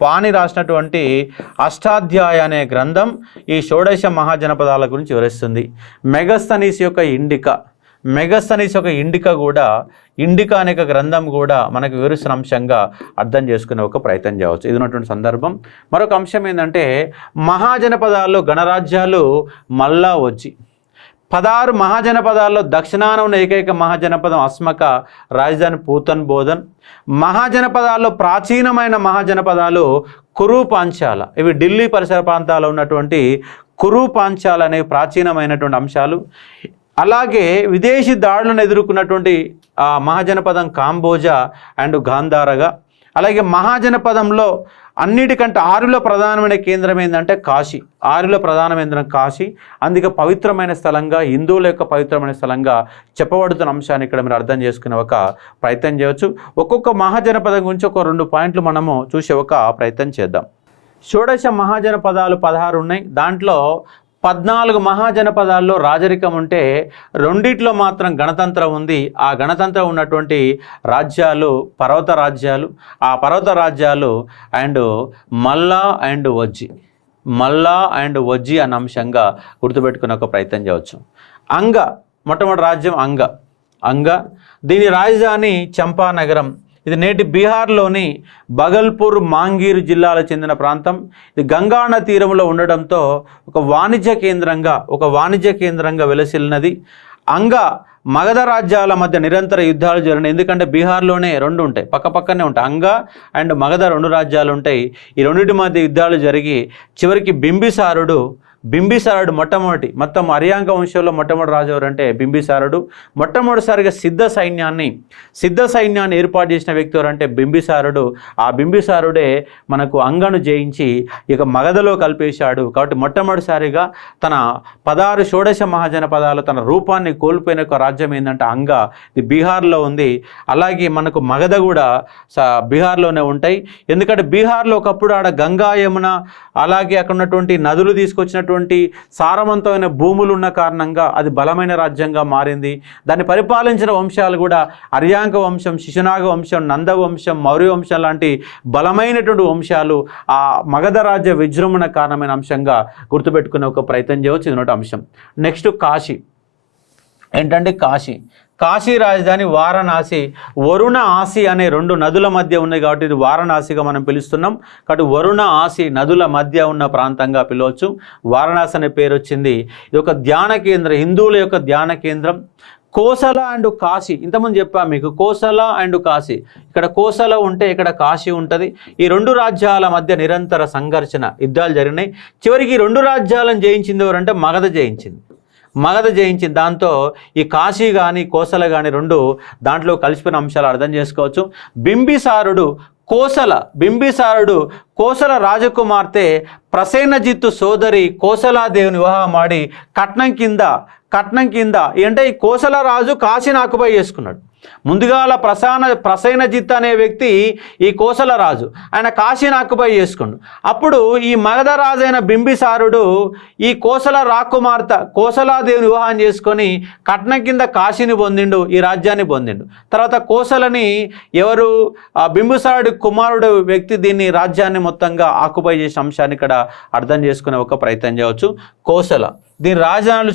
పాణి రాసినటువంటి అష్టాధ్యాయ అనే గ్రంథం ఈ షోడశ మహాజనపదాల గురించి వివరిస్తుంది. మెగస్తనీస్ యొక్క ఇండికా కూడా, ఇండికా అనే గ్రంథం కూడా మనకు వివరిస్తున్న అంశంగా అర్థం చేసుకునే ఒక ప్రయత్నం చేయవచ్చు. ఇది ఉన్నటువంటి సందర్భం. మరొక అంశం ఏంటంటే మహాజనపదాల్లో గణరాజ్యాలు మల్లా వజ్జి. 16 మహాజనపదాల్లో దక్షిణాన ఉన్న ఏకైక మహాజనపదం అస్మక, రాజధాని పూతన్ బోధన్. మహాజనపదాల్లో ప్రాచీనమైన మహాజనపదాలు కురు పాంచాల. ఇవి ఢిల్లీ పరిసర ప్రాంతాల్లో ఉన్నటువంటి కురు పాంచాల అనేవి ప్రాచీనమైనటువంటి అంశాలు. అలాగే విదేశీ దాడులను ఎదుర్కొన్నటువంటి మహాజనపదం కాంబోజా అండ్ గాంధారగా. అలాగే మహాజనపదంలో అన్నిటికంటే 6లో ప్రధానమైన కేంద్రం ఏంటంటే కాశీ. 6లో ప్రధానమైన కాశీ. అందుకే పవిత్రమైన స్థలంగా, హిందువుల యొక్క పవిత్రమైన స్థలంగా చెప్పబడుతున్న అంశాన్ని ఇక్కడ మీరు అర్థం చేసుకునే ఒక ప్రయత్నం చేయవచ్చు. ఒక్కొక్క మహాజనపదం గురించి ఒక 2 పాయింట్లు మనము చూసే ఒక ప్రయత్నం చేద్దాం. షోడశ మహాజనపదాలు 16 ఉన్నాయి. దాంట్లో 14 మహాజనపదాల్లో రాజరికం ఉంటే 2 మాత్రం గణతంత్రం ఉంది. ఆ గణతంత్రం ఉన్నటువంటి రాజ్యాలు పర్వత రాజ్యాలు. ఆ పర్వత రాజ్యాలు అండ్ మల్లా అండ్ వజ్జి అన్న అంశంగా గుర్తుపెట్టుకునే ఒక ప్రయత్నం చేయవచ్చు. మొట్టమొదటి రాజ్యం అంగ. దీని రాజధాని చంపానగరం. ఇది నేటి బీహార్లోని బగల్పూర్, మాంగీర్ జిల్లాలకు చెందిన ప్రాంతం. ఇది గంగాన తీరంలో ఉండడంతో ఒక వాణిజ్య కేంద్రంగా వెలసిల్లినది. మగధ రాజ్యాల మధ్య నిరంతర యుద్ధాలు జరిగినాయి. ఎందుకంటే బీహార్లోనే 2 ఉంటాయి, పక్కపక్కనే ఉంటాయి. అండ్ మగధ 2 రాజ్యాలు ఉంటాయి. ఈ 2 మధ్య యుద్ధాలు జరిగి చివరికి బింబిసారుడు మొత్తం అరియాంక వంశంలో మొట్టమొదటి రాజు ఎవరంటే బింబిసారుడు. మొట్టమొదటిసారిగా సిద్ధ సైన్యాన్ని ఏర్పాటు చేసిన వ్యక్తి ఎవరంటే బింబిసారుడు. ఆ బింబిసారుడే మనకు అంగను జయించి ఇక మగధలో కలిపేశాడు. కాబట్టి మొట్టమొదటిసారిగా తన 16 షోడశ మహాజనపదాలు తన రూపాన్ని కోల్పోయిన ఒక రాజ్యం ఏంటంటే ఇది బీహార్లో ఉంది. అలాగే మనకు మగధ కూడా బీహార్లోనే ఉంటాయి. ఎందుకంటే బీహార్లో ఒకప్పుడు ఆడ గంగా యమున అలాగే అక్కడ ఉన్నటువంటి నదులు తీసుకొచ్చినటువంటి విస్తారమైనటువంటి సారవంతమైన భూములు ఉన్న కారణంగా అది బలమైన రాజ్యంగా మారింది. దాన్ని పరిపాలించిన వంశాలు కూడా అర్యాంక వంశం, శిశునాగ వంశం, నంద వంశం, మౌర్య వంశం లాంటి బలమైనటువంటి వంశాలు ఆ మగధ రాజ్య విజృంభణ కారణమైన అంశంగా గుర్తుపెట్టుకునే ఒక ప్రయత్నం చేయవచ్చు. ఇది ఒకటి అంశం. నెక్స్ట్ కాశీ. ఏంటంటే కాశీ రాజధాని వారణాసి. వరుణ ఆసి అనే 2 నదుల మధ్య ఉన్నాయి కాబట్టి ఇది వారణాసిగా మనం పిలుస్తున్నాం. కాబట్టి వరుణ ఆసి నదుల మధ్య ఉన్న ప్రాంతంగా పిలవచ్చు. వారణాసి అనే పేరు వచ్చింది. ఇది ఒక ధ్యాన కేంద్రం, హిందువుల యొక్క ధ్యాన కేంద్రం. కోసల అండ్ కాశీ, ఇంతకుముందు చెప్పాను మీకు, కోసల అండ్ కాశీ. ఇక్కడ కోసల ఉంటే ఇక్కడ కాశీ ఉంటుంది. ఈ 2 రాజ్యాల మధ్య నిరంతర సంఘర్షణ, యుద్ధాలు జరిగినాయి. చివరికి ఈ 2 రాజ్యాలను జయించింది ఎవరంటే మగధ జయించింది. దాంతో ఈ కాశీ కానీ కోసల కానీ 2 దాంట్లో కలిసిపోయిన అంశాలు అర్థం చేసుకోవచ్చు. బింబిసారుడు కోసల రాజకుమార్తె ప్రసేనజిత్తు సోదరి కోసలాదేవిని వివాహం ఆడి కట్నం కింద అంటే ఈ కోసల రాజు కాశీని ఆక్యుపై చేసుకున్నాడు. ముందుగాల ప్రసేనజిత్ అనే వ్యక్తి ఈ కోసల రాజు, ఆయన కాశీని ఆక్యుపై చేసుకుండు. అప్పుడు ఈ మగధ రాజైన బింబిసారుడు ఈ కోసల రాకుమార్తె కోసలాదేవిని వివాహం చేసుకొని కట్నం కింద కాశీని పొందిండు, ఈ రాజ్యాన్ని పొందిండు. తర్వాత కోసలని ఎవరు బింబిసారుడి కుమారుడు వ్యక్తి దీన్ని రాజ్యాన్ని మొత్తంగా ఆక్యుపై చేసే అంశాన్ని ఇక్కడ అర్థం చేసుకునే ఒక ప్రయత్నం చేయవచ్చు. కోసల దీని రాజధానులు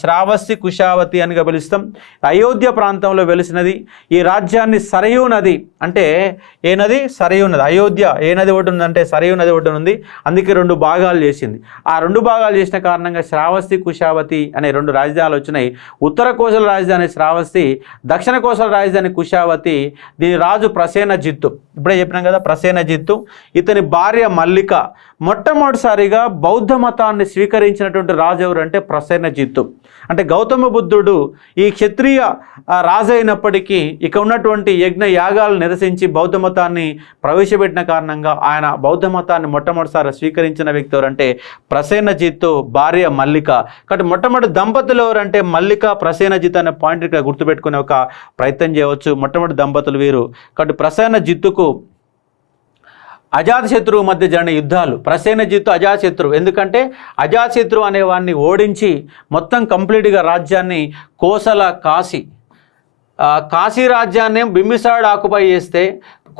శ్రావస్తి, కుశావతి అని పిలుస్తాం. అయోధ్య ప్రాంతంలో వెలిసినది. ఈ రాజ్యాన్ని సరయూ నది అంటే ఏ నది? సరయూ నది. అయోధ్య ఏ నది ఒకటి ఉందంటే సరయూ నది ఒకటి ఉంది. అందుకే 2 భాగాలు చేసింది. ఆ 2 భాగాలు చేసిన కారణంగా శ్రావస్తి, కుశావతి అనే 2 రాజధానులు వచ్చినాయి. ఉత్తర కోసల రాజధాని శ్రావస్తి, దక్షిణ కోసల రాజధాని కుశావతి. దీని రాజు ప్రసేనజిత్తు, ఇప్పుడే చెప్పినాం కదా ప్రసేనజిత్తు. ఇతని భార్య మల్లిక. మొట్టమొదటిసారిగా బౌద్ధ మతాన్ని స్వీకరించినటువంటి రాజు ఎవరంటే ప్రసేనజిత్తు. అంటే గౌతమ బుద్ధుడు ఈ క్షత్రియ రాజు అయినప్పటికీ ఇక ఉన్నటువంటి యజ్ఞ యాగాలు నిరసించి బౌద్ధ మతాన్ని ప్రవేశపెట్టిన కారణంగా ఆయన బౌద్ధ మతాన్ని మొట్టమొదటిసారి స్వీకరించిన వ్యక్తి ఎవరంటే ప్రసేనజిత్తు, భార్య మల్లిక. కాబట్టి మొట్టమొదటి దంపతులు ఎవరంటే మల్లిక, ప్రసేనజిత్ అనే పాయింట్ ఇక్కడ గుర్తుపెట్టుకునే ఒక ప్రయత్నం చేయవచ్చు. మొట్టమొదటి దంపతులు వీరు. కాబట్టి ప్రసేనజిత్తుకు అజాతశత్రువు మధ్య జరిగిన యుద్ధాలు. ప్రసేనజిత్తు అజాతశత్రువు, ఎందుకంటే అజాతశత్రువు అనేవాడిని ఓడించి మొత్తం కంప్లీట్గా రాజ్యాన్ని కోసల కాశీ రాజ్యాన్ని బింబిసారుడు ఆక్యుపై చేస్తే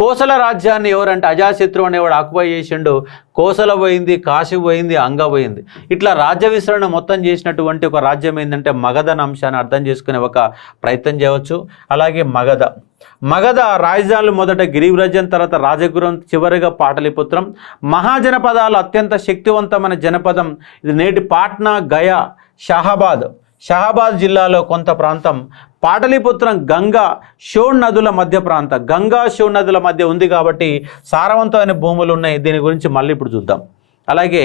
కోసల రాజ్యాన్ని ఎవరంటే అజాతశత్రువు అనేవాడు ఆక్యుపై చేసిండు. కోసల పోయింది, కాశీ పోయింది, అంగ పోయింది. ఇట్లా రాజ్య విస్తరణ మొత్తం చేసినటువంటి ఒక రాజ్యం ఏంటంటే మగధ అంశాన్ని అర్థం చేసుకునే ఒక ప్రయత్నం చేయవచ్చు. అలాగే మగధ రాజధానులు మొదట గిరివ్రజం, తర్వాత రాజగురం, చివరిగా పాటలీపుత్రం. మహాజనపదాలు అత్యంత శక్తివంతమైన జనపదం ఇది. నేటి పాట్నా, గయా, షహాబాద్ జిల్లాలో కొంత ప్రాంతం. పాటలీపుత్రం గంగా షోన్ నదుల మధ్య ప్రాంతం. గంగా షోన్ నదుల మధ్య ఉంది కాబట్టి సారవంతమైన భూములు ఉన్నాయి. దీని గురించి మళ్ళీ ఇప్పుడు చూద్దాం. అలాగే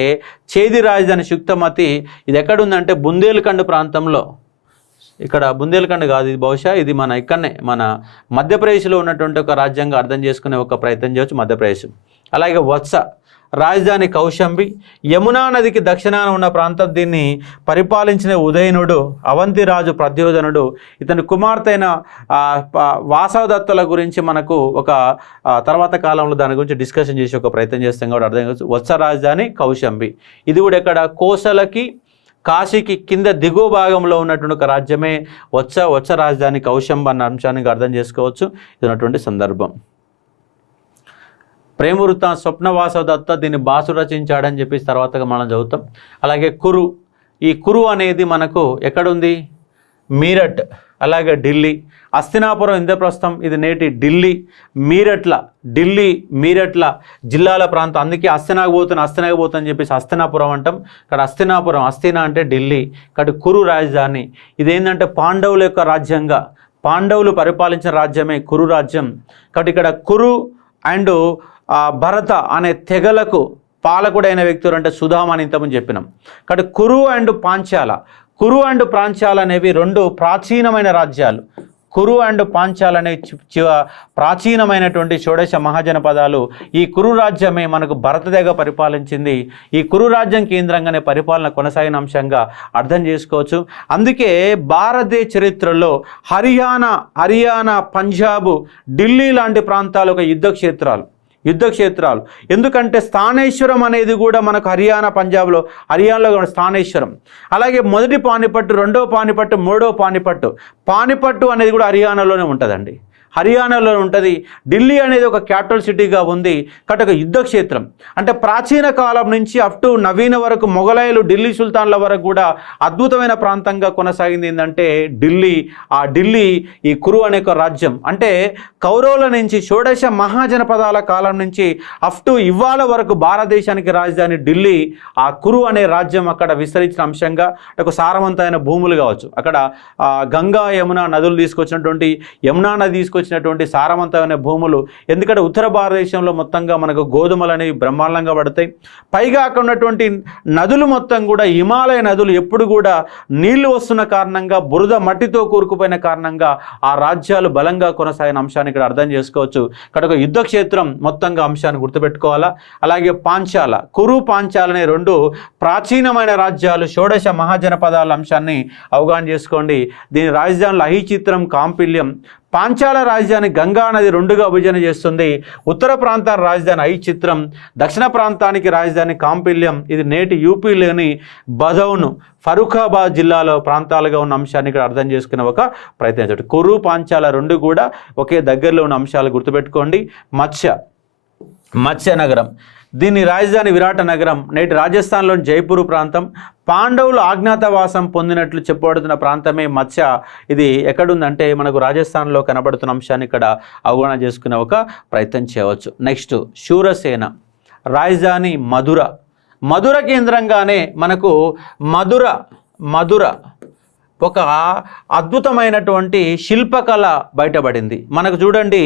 చేది రాజధాని శుక్తమతి. ఇది ఎక్కడుందంటే బుందేల్ఖండ్ ప్రాంతంలో. ఇక్కడ బుందేల్ఖండ్ కాదు, ఇది బహుశా ఇది ఇక్కడనే మన మధ్యప్రదేశ్లో ఉన్నటువంటి ఒక రాజ్యంగా అర్థం చేసుకునే ఒక ప్రయత్నం చేయవచ్చు, మధ్యప్రదేశ్. అలాగే వత్స రాజధాని కౌశంబి. యమునా నదికి దక్షిణాన ఉన్న ప్రాంతం. దీన్ని పరిపాలించిన ఉదయనుడు, అవంతి రాజు ప్రద్యోధనుడు. ఇతని కుమార్తె అయిన వాసవదత్తుల గురించి మనకు ఒక తర్వాత కాలంలో దాని గురించి డిస్కషన్ చేసి ఒక ప్రయత్నం చేస్తాం కాబట్టి అర్థం కావచ్చు. వత్స రాజధాని కౌశంబి. ఇది కూడా ఇక్కడ కోసలకి కాశీకి కింద దిగువ భాగంలో ఉన్నటువంటి ఒక రాజ్యమే వత్స రాజధాని కౌశంబ అన్న అంశానికి అర్థం చేసుకోవచ్చు. ఇది ఉన్నటువంటి సందర్భం. ప్రేమవృత్త స్వప్నవాసవ దత్త దీన్ని బాసు రచించాడని చెప్పేసి తర్వాతగా మనం చదువుతాం. అలాగే ఈ కురు అనేది మనకు ఎక్కడుంది? మీరట్, అలాగే ఢిల్లీ. హస్తినాపురం ఇంద్రప్రస్థం ఇది నేటి ఢిల్లీ మీరట్ల జిల్లాల ప్రాంతం. అందుకే హస్తినాకు పోతుందని చెప్పేసి హస్తినాపురం అంటాం. ఇక్కడ హస్తినా అంటే ఢిల్లీ. ఇక్కడ కురు రాజధాని. ఇదేంటంటే పాండవుల యొక్క రాజ్యంగా, పాండవులు పరిపాలించిన రాజ్యమే కురు రాజ్యం. కాబట్టి ఇక్కడ కురు అండ్ భరత అనే తెగలకు పాలకుడైన వ్యక్తులు అంటే సుధామ అని ఇంతకుముందు చెప్పినాం. కాబట్టి కురు అండ్ పాంచాల అనేవి 2 ప్రాచీనమైన రాజ్యాలు. కురు అండ్ పాంచాల అనే ప్రాచీనమైనటువంటి షోడశ మహాజనపదాలు. ఈ కురు రాజ్యమే మనకు భరత తెగ పరిపాలించింది. ఈ కురు రాజ్యం కేంద్రంగానే పరిపాలన కొనసాగిన అంశంగా అర్థం చేసుకోవచ్చు. అందుకే భారతదేశ చరిత్రలో హర్యానా, పంజాబ్, ఢిల్లీ లాంటి ప్రాంతాలు ఒక యుద్ధ క్షేత్రాలు. యుద్ధ క్షేత్రాలు. ఎందుకంటే స్థానేశ్వరం అనేది కూడా మనకు హర్యానాలో కూడా స్థానేశ్వరం. అలాగే మొదటి పానిపట్టు, రెండో పానిపట్టు, మూడో పానిపట్టు అనేది కూడా హర్యానాలోనే ఉంటుందండి, హర్యానాలో ఉంటుంది. ఢిల్లీ అనేది ఒక క్యాపిటల్ సిటీగా ఉంది కాబట్టి ఒక యుద్ధ క్షేత్రం. అంటే ప్రాచీన కాలం నుంచి అప్ టు నవీన వరకు మొఘలాయులు, ఢిల్లీ సుల్తాన్ల వరకు కూడా అద్భుతమైన ప్రాంతంగా కొనసాగింది ఏంటంటే ఢిల్లీ. ఆ ఢిల్లీ ఈ కురు అనే ఒక రాజ్యం, అంటే కౌరవుల నుంచి షోడశ మహాజనపదాల కాలం నుంచి అప్ టు ఇవాళ వరకు భారతదేశానికి రాజధాని ఢిల్లీ. ఆ కురు అనే రాజ్యం అక్కడ విస్తరించిన అంశంగా ఒక సారవంతమైన భూములు కావచ్చు. అక్కడ గంగా యమున నదులు తీసుకొచ్చినటువంటి, యమునా నది తీసుకొచ్చినటువంటి సారవంతమైన భూములు. ఎందుకంటే ఉత్తర భారతదేశంలో మొత్తంగా మనకు గోధుమలు అనేవి బ్రహ్మాండంగా పడతాయి. పైగా అక్కడ ఉన్నటువంటి నదులు మొత్తం కూడా హిమాలయ నదులు ఎప్పుడు కూడా నీళ్లు వస్తున్న కారణంగా, బురద మట్టితో కూరుకుపోయిన కారణంగా ఆ రాజ్యాలు బలంగా కొనసాగిన అంశాన్ని ఇక్కడ అర్థం చేసుకోవచ్చు. ఇక్కడ ఒక యుద్ధ క్షేత్రం మొత్తంగా అంశాన్ని గుర్తుపెట్టుకోవాలా. అలాగే పాంచాల, కురు, పాంచాల అనే రెండు ప్రాచీనమైన రాజ్యాలు, షోడశ మహాజనపదాల అంశాన్ని అవగాహన చేసుకోండి. దీని రాజధానులు అహిచిత్రం, కాంపిల్యం. పాంచాల రాజధాని గంగా నది రెండుగా విభజన చేస్తుంది. ఉత్తర ప్రాంత రాజధాని అహిచిత్రం, దక్షిణ ప్రాంతానికి రాజధాని కాంపిల్యం. ఇది నేటి యూపీలోని బదౌన్, ఫరూఖాబాద్ జిల్లాలో ప్రాంతాలుగా ఉన్న అంశాన్ని ఇక్కడ అర్థం చేసుకునే ఒక ప్రయత్నం. కురు, పాంచాల రెండు కూడా ఒకే దగ్గరలో ఉన్న అంశాలు గుర్తుపెట్టుకోండి. మత్స్య నగరం, దీని రాజధాని విరాట నగరం, నేటి రాజస్థాన్లోని జైపూర్ ప్రాంతం. పాండవులు అజ్ఞాతవాసం పొందినట్లు చెప్పబడుతున్న ప్రాంతమే మత్స్య. ఇది ఎక్కడుందంటే మనకు రాజస్థాన్లో కనబడుతున్న అంశాన్ని ఇక్కడ అవగాహన చేసుకునే ఒక ప్రయత్నం చేయవచ్చు. నెక్స్ట్ శూరసేన, రాజధాని మధుర కేంద్రంగానే మనకు మధుర ఒక అద్భుతమైనటువంటి శిల్పకళ బయటపడింది. మనకు చూడండి,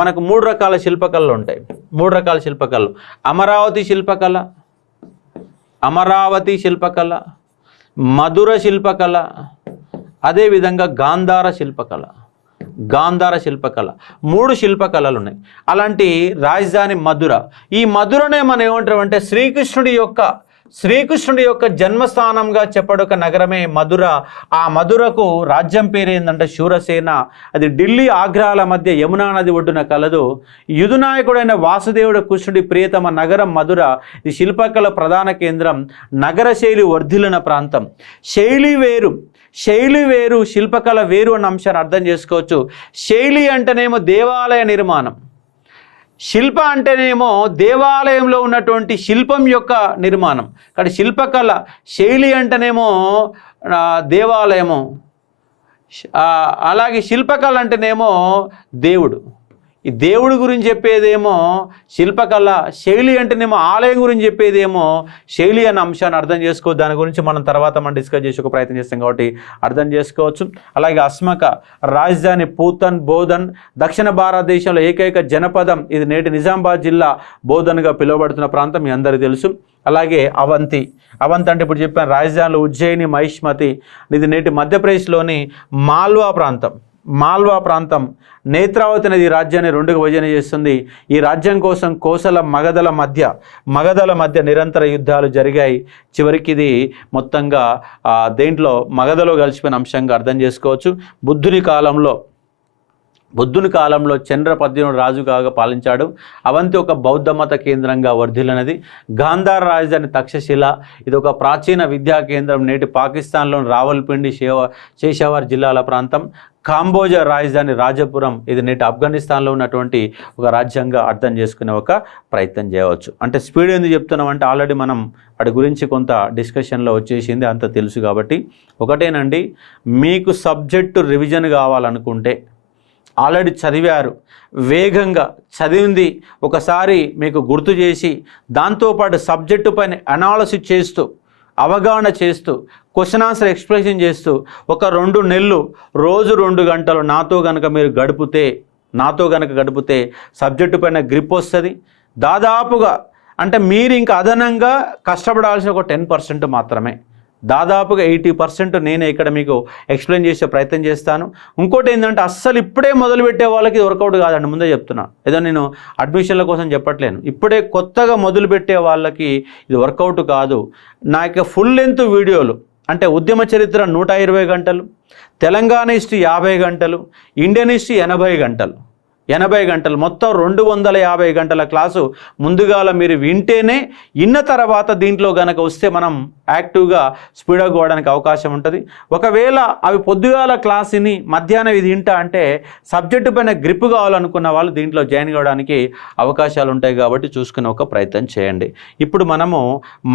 మనకు మూడు రకాల శిల్పకళలు ఉంటాయి. అమరావతి శిల్పకళ, మధుర శిల్పకళ, అదేవిధంగా గాంధార శిల్పకళ. మూడు శిల్పకళలు ఉన్నాయి. అలాంటి రాజధాని మధుర. ఈ మధురనే మనం ఏమంటాం అంటే శ్రీకృష్ణుడి యొక్క జన్మస్థానంగా చెప్పడొక నగరమే మధుర. ఆ మధురకు రాజ్యం పేరు ఏంటంటే శూరసేన. అది ఢిల్లీ, ఆగ్రాల మధ్య యమునా నది ఒడ్డున కలదు. యుధనాయకుడైన వాసుదేవుడు కృష్ణుడి ప్రియతమ నగరం మధుర. ఇది శిల్పకళ ప్రధాన కేంద్రం, నగర శైలి వర్ధిల్లిన ప్రాంతం. శైలి వేరు, శిల్పకళ వేరు అన్న అంశాన్ని అర్థం చేసుకోవచ్చు. శైలి అంటేనేమో దేవాలయ నిర్మాణం, శిల్ప అంటేనేమో దేవాలయంలో ఉన్నటువంటి శిల్పం యొక్క నిర్మాణం. కానీ శిల్పకళ, శైలి అంటేనేమో దేవాలయము, అలాగే శిల్పకళ అంటేనేమో దేవుడు. ఈ దేవుడి గురించి చెప్పేదేమో శిల్పకళ, శైలి అంటేనేమో ఆలయం గురించి చెప్పేదేమో శైలి అన్న అంశాన్ని అర్థం చేసుకోవచ్చు. దాని గురించి మనం తర్వాత డిస్కస్ చేసి ఒక ప్రయత్నం చేస్తాం కాబట్టి అర్థం చేసుకోవచ్చు. అలాగే అస్మక, రాజధాని పూతన్, బోధన్. దక్షిణ భారతదేశంలో ఏకైక జనపదం. ఇది నేటి నిజామాబాద్ జిల్లా బోధన్గా పిలువబడుతున్న ప్రాంతం మీ అందరికీ తెలుసు. అలాగే అవంతి అంటే ఇప్పుడు చెప్పాను రాజధానిలో ఉజ్జయిని, మహిష్మతి. ఇది నేటి మధ్యప్రదేశ్లోని మాల్వా ప్రాంతం. నేత్రావతి నది రాజ్యాన్ని రెండుగా విభజన చేస్తుంది. ఈ రాజ్యం కోసం కోసల, మగధల మధ్య నిరంతర యుద్ధాలు జరిగాయి. చివరికి ఇది మొత్తంగా దేంట్లో మగధలో కలిసిపోయిన అంశంగా అర్థం చేసుకోవచ్చు. బుద్ధుని కాలంలో చంద్ర 18 రాజుగా పాలించాడు. అవంతి ఒక బౌద్ధ మత కేంద్రంగా వర్ధిల్లినది. గాంధార రాజధాని తక్షశిల. ఇది ఒక ప్రాచీన విద్యా కేంద్రం, నేటి పాకిస్తాన్లోని రావల్పిండి, షేషావర్ జిల్లాల ప్రాంతం. కాంబోజా రాజధాని రాజపురం. ఇది నేటి ఆఫ్ఘనిస్తాన్లో ఉన్నటువంటి ఒక రాజ్యంగా అర్థం చేసుకునే ఒక ప్రయత్నం చేయవచ్చు. అంటే స్పీడ్ ఎందుకు చెప్తున్నామంటే ఆల్రెడీ మనం వాటి గురించి కొంత డిస్కషన్లో వచ్చేసింది, అంత తెలుసు కాబట్టి. ఒకటేనండి, మీకు సబ్జెక్టు రివిజన్ కావాలనుకుంటే ఆల్రెడీ చదివారు, వేగంగా చదివింది ఒకసారి మీకు గుర్తు చేసి దాంతోపాటు సబ్జెక్టు పైన అనాలసిస్ చేస్తూ, అవగాహన చేస్తూ, క్వశ్చన్ ఆన్సర్ ఎక్స్ప్లెనేషన్ చేస్తూ ఒక 2 నెలలు రోజు 2 గంటలు నాతో కనుక గడిపితే సబ్జెక్టు పైన గ్రిప్ వస్తుంది. దాదాపుగా అంటే మీరు ఇంకా అదనంగా కష్టపడాల్సిన ఒక 10% మాత్రమే. దాదాపుగా 80% నేనే ఇక్కడ మీకు ఎక్స్ప్లెయిన్ చేసే ప్రయత్నం చేస్తాను. ఇంకోటి ఏంటంటే అస్సలు ఇప్పుడే మొదలుపెట్టే వాళ్ళకి వర్కౌట్ కాదండి, ముందే చెప్తున్నా. ఏదో నేను అడ్మిషన్ల కోసం చెప్పట్లేను. ఇప్పుడే కొత్తగా మొదలుపెట్టే వాళ్ళకి ఇది వర్కౌట్ కాదు. నా యొక్క ఫుల్ లెంత్ వీడియోలు అంటే ఉద్యమ చరిత్ర 120 గంటలు, తెలంగాణ హిస్టరీ 50 గంటలు, ఇండియన్ హిస్టరీ 80 గంటలు. 80 గంటలు, మొత్తం 250 గంటల క్లాసు ముందుగాల మీరు వింటేనే, ఇన్న తర్వాత దీంట్లో గనక వస్తే మనం యాక్టివ్గా స్పీడప్ అవ్వడానికి అవకాశం ఉంటుంది. ఒకవేళ అవి పొద్దుగాల క్లాసుని మధ్యాహ్నం ఇది వింటా అంటే సబ్జెక్టు పైన గ్రిప్ కావాలనుకున్న వాళ్ళు దీంట్లో జాయిన్ కావడానికి అవకాశాలు ఉంటాయి. కాబట్టి చూసుకునే ఒక ప్రయత్నం చేయండి. ఇప్పుడు మనము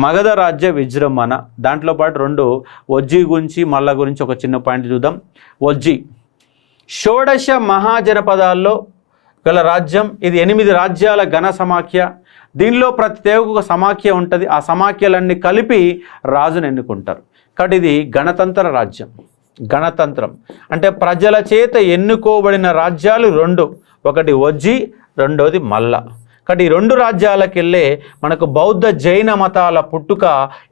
మగధ రాజ్య విజృంభణ, దాంట్లో పాటు 2 వజ్జీ గురించి మల్ల గురించి ఒక చిన్న పాయింట్ చూద్దాం. వజ్జీ షోడశ మహాజనపదాల్లో గల రాజ్యం. ఇది 8 రాజ్యాల ఘన సమాఖ్య. దీనిలో ప్రతి దేవకు ఒక సమాఖ్య ఉంటుంది. ఆ సమాఖ్యలన్నీ కలిపి రాజును ఎన్నుకుంటారు. కాబట్టి ఇది గణతంత్ర రాజ్యం. గణతంత్రం అంటే ప్రజల చేత ఎన్నుకోబడిన రాజ్యాలు 2, ఒకటి వజ్జీ, రెండోది మల్ల. కాబట్టి ఈ 2 రాజ్యాలకు వెళ్ళే మనకు బౌద్ధ జైన మతాల పుట్టుక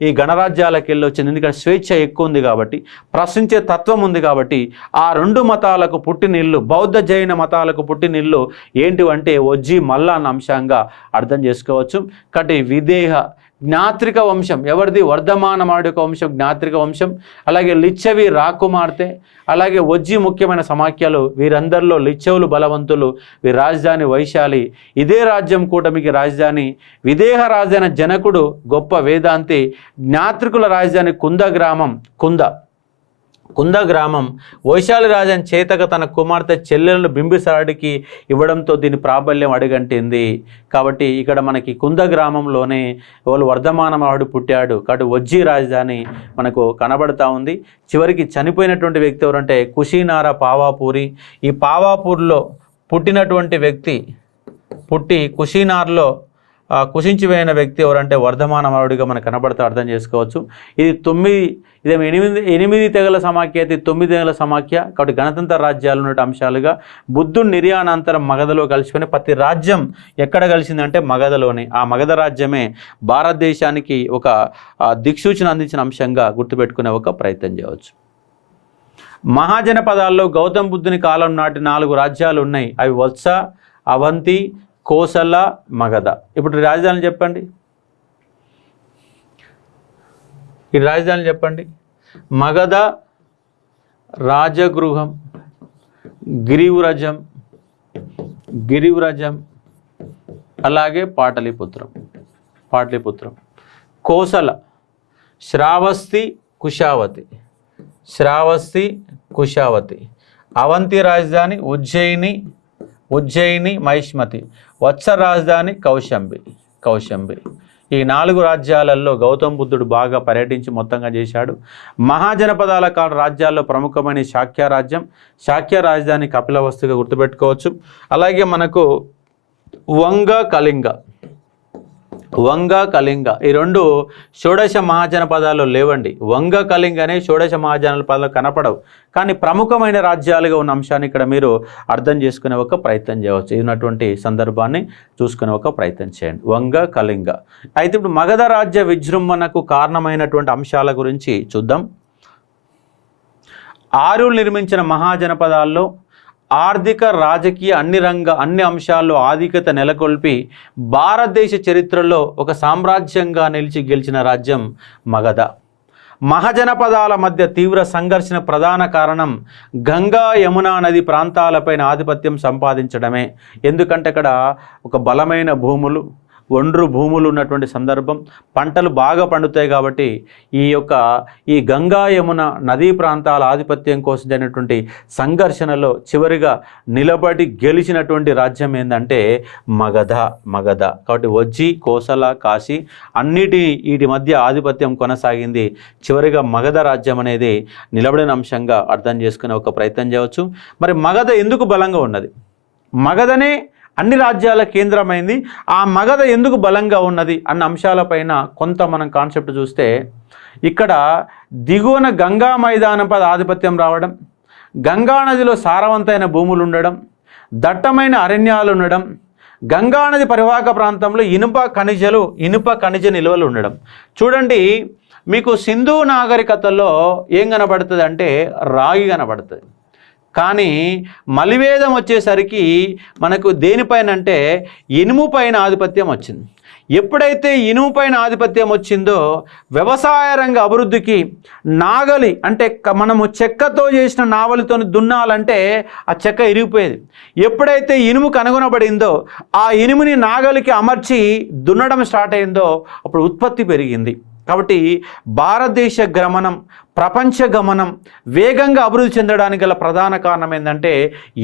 ఈ గణరాజ్యాలకు వెళ్ళి వచ్చింది. ఎందుకంటే స్వేచ్ఛ ఎక్కువ ఉంది కాబట్టి, ప్రశ్నించే తత్వం ఉంది కాబట్టి ఆ 2 మతాలకు పుట్టినిల్లు, బౌద్ధ జైన మతాలకు పుట్టినిల్లు ఏంటివంటే వజ్జీ మల్ల అన్న అంశంగా అర్థం చేసుకోవచ్చు. కాబట్టి విదేహ జ్ఞాత్రిక వంశం ఎవరిది? వర్ధమానమాడు యొక్క వంశం జ్ఞాత్రిక వంశం. అలాగే లిచ్చవి రాకుమార్తె, అలాగే వజ్జీ ముఖ్యమైన సమాఖ్యలు. వీరందరిలో లిచ్చవులు బలవంతులు. వీరి రాజధాని వైశాలి. ఇదే రాజ్యం కూటమికి రాజధాని. విదేహ రాజైన జనకుడు గొప్ప వేదాంతి. జ్ఞాత్రికుల రాజధాని కుంద గ్రామం. కుంద గ్రామం వైశాలి రాజన్ చేతక తన కుమార్తె చెల్లెలను బింబిసారుడికి ఇవ్వడంతో దీని ప్రాబల్యం అడుగంటింది. కాబట్టి ఇక్కడ మనకి కుంద గ్రామంలోనే వాళ్ళు వర్ధమానమావుడు పుట్టాడు. కాబట్టి వజ్జీ రాజధాని మనకు కనబడతా ఉంది. చివరికి చనిపోయినటువంటి వ్యక్తి ఎవరంటే కుషీనార పావాపూరి. ఈ పావాపూర్లో పుట్టినటువంటి వ్యక్తి కుషీనార్లో కుషించిపోయిన వ్యక్తి ఎవరంటే వర్ధమానమావుడిగా మనకు కనబడతా అర్థం చేసుకోవచ్చు. ఇది 8 తెగల సమాఖ్య, అయితే 9 తెగల సమాఖ్య. కాబట్టి గణతంత్ర రాజ్యాలు ఉన్న అంశాలుగా బుద్ధుడు నిర్యాణాంతరం మగధలో కలిసిపోయిన ప్రతి రాజ్యం ఎక్కడ కలిసిందంటే మగధలోనే. ఆ మగధ రాజ్యమే భారతదేశానికి ఒక దిక్సూచన అందించిన అంశంగా గుర్తుపెట్టుకునే ఒక ప్రయత్నం చేయవచ్చు. మహాజనపదాల్లో గౌతమ బుద్ధుని కాలం నాటి 4 రాజ్యాలు ఉన్నాయి. అవి వత్స, అవంతి, కోసల, మగధ. ఇప్పుడు రాజధానులు చెప్పండి. ఈ రాజధానులు చెప్పండి. మగధ, రాజగృహం, గిరివ్రజం, అలాగే పాటలీపుత్రం. కోసల శ్రావస్తి, కుశావతి. అవంతి రాజధాని ఉజ్జయిని, మహిష్మతి. వత్స రాజధాని కౌశంబి. ఈ 4 రాజ్యాలలో గౌతమ బుద్ధుడు బాగా పర్యటించి మొత్తంగా చేశాడు. మహాజనపదాల కాల రాజ్యాల్లో ప్రముఖమైన శాక్య రాజ్యం. శాక్య రాజధాని కపిలవస్తుగా గుర్తుపెట్టుకోవచ్చు. అలాగే మనకు వంగ, కళింగ ఈ 2 షోడశ మహాజనపదాల్లో లేవండి. వంగ, కళింగ అనే షోడశ మహాజనపదాలు కనపడవు. కానీ ప్రముఖమైన రాజ్యాలుగా ఉన్న అంశాన్ని ఇక్కడ మీరు అర్థం చేసుకునే ఒక ప్రయత్నం చేయవచ్చు. ఉన్నటువంటి సందర్భాన్ని చూసుకునే ఒక ప్రయత్నం చేయండి. వంగ, కళింగ. అయితే ఇప్పుడు మగధ రాజ్య విజృంభణకు కారణమైనటువంటి అంశాల గురించి చూద్దాం. ఆర్యులు నిర్మించిన మహాజనపదాల్లో ఆర్థిక, రాజకీయ అన్ని అంశాల్లో ఆధిక్యత నెలకొల్పి భారతదేశ చరిత్రలో ఒక సామ్రాజ్యంగా గెలిచిన రాజ్యం మగధ. మహాజనపదాల మధ్య తీవ్ర సంఘర్షణ ప్రధాన కారణం గంగా, యమునా నది ప్రాంతాలపైన ఆధిపత్యం సంపాదించడమే. ఎందుకంటే అక్కడ ఒక బలమైన ఒండ్రు భూములు ఉన్నటువంటి సందర్భం, పంటలు బాగా పండుతాయి. కాబట్టి ఈ గంగా, యమున నదీ ప్రాంతాల ఆధిపత్యం కోసం జరిగినటువంటి సంఘర్షణలో చివరిగా నిలబడి గెలిచినటువంటి రాజ్యం ఏంటంటే మగధ. కాబట్టి వజ్జీ, కోసల, కాశీ వీటి మధ్య ఆధిపత్యం కొనసాగింది. చివరిగా మగధ రాజ్యం అనేది నిలబడిన అంశంగా అర్థం చేసుకునే ఒక ప్రయత్నం చేయవచ్చు. మరి మగధ ఎందుకు బలంగా ఉన్నది? మగధనే అన్ని రాజ్యాల కేంద్రమైంది. ఆ మగధ ఎందుకు బలంగా ఉన్నది అన్న అంశాలపైన కొంత మనం కాన్సెప్ట్ చూస్తే, ఇక్కడ దిగువన గంగా మైదానంపై ఆధిపత్యం రావడం, గంగానదిలో సారవంతమైన భూములు ఉండడం, దట్టమైన అరణ్యాలు ఉండడం, గంగానది పరివాహక ప్రాంతంలో ఇనుప ఖనిజ నిల్వలు ఉండడం. చూడండి, మీకు సింధు నాగరికతలో ఏం కనబడుతుంది అంటే రాగి కనబడుతుంది. కానీ మలివేదం వచ్చేసరికి మనకు దేనిపైన అంటే ఇనుము పైన ఆధిపత్యం వచ్చింది. ఎప్పుడైతే ఇనుము పైన ఆధిపత్యం వచ్చిందో వ్యవసాయ రంగ అభివృద్ధికి నాగలి అంటే మనము చెక్కతో చేసిన నావలితో దున్నాలంటే ఆ చెక్క ఇరిగిపోయేది. ఎప్పుడైతే ఇనుము కనుగొనబడిందో ఆ ఇనుముని నాగలికి అమర్చి దున్నడం స్టార్ట్ అయిందో అప్పుడు ఉత్పత్తి పెరిగింది. కాబట్టి భారతదేశ గమనం, ప్రపంచ గమనం వేగంగా అభివృద్ధి చెందడానికి గల ప్రధాన కారణం ఏంటంటే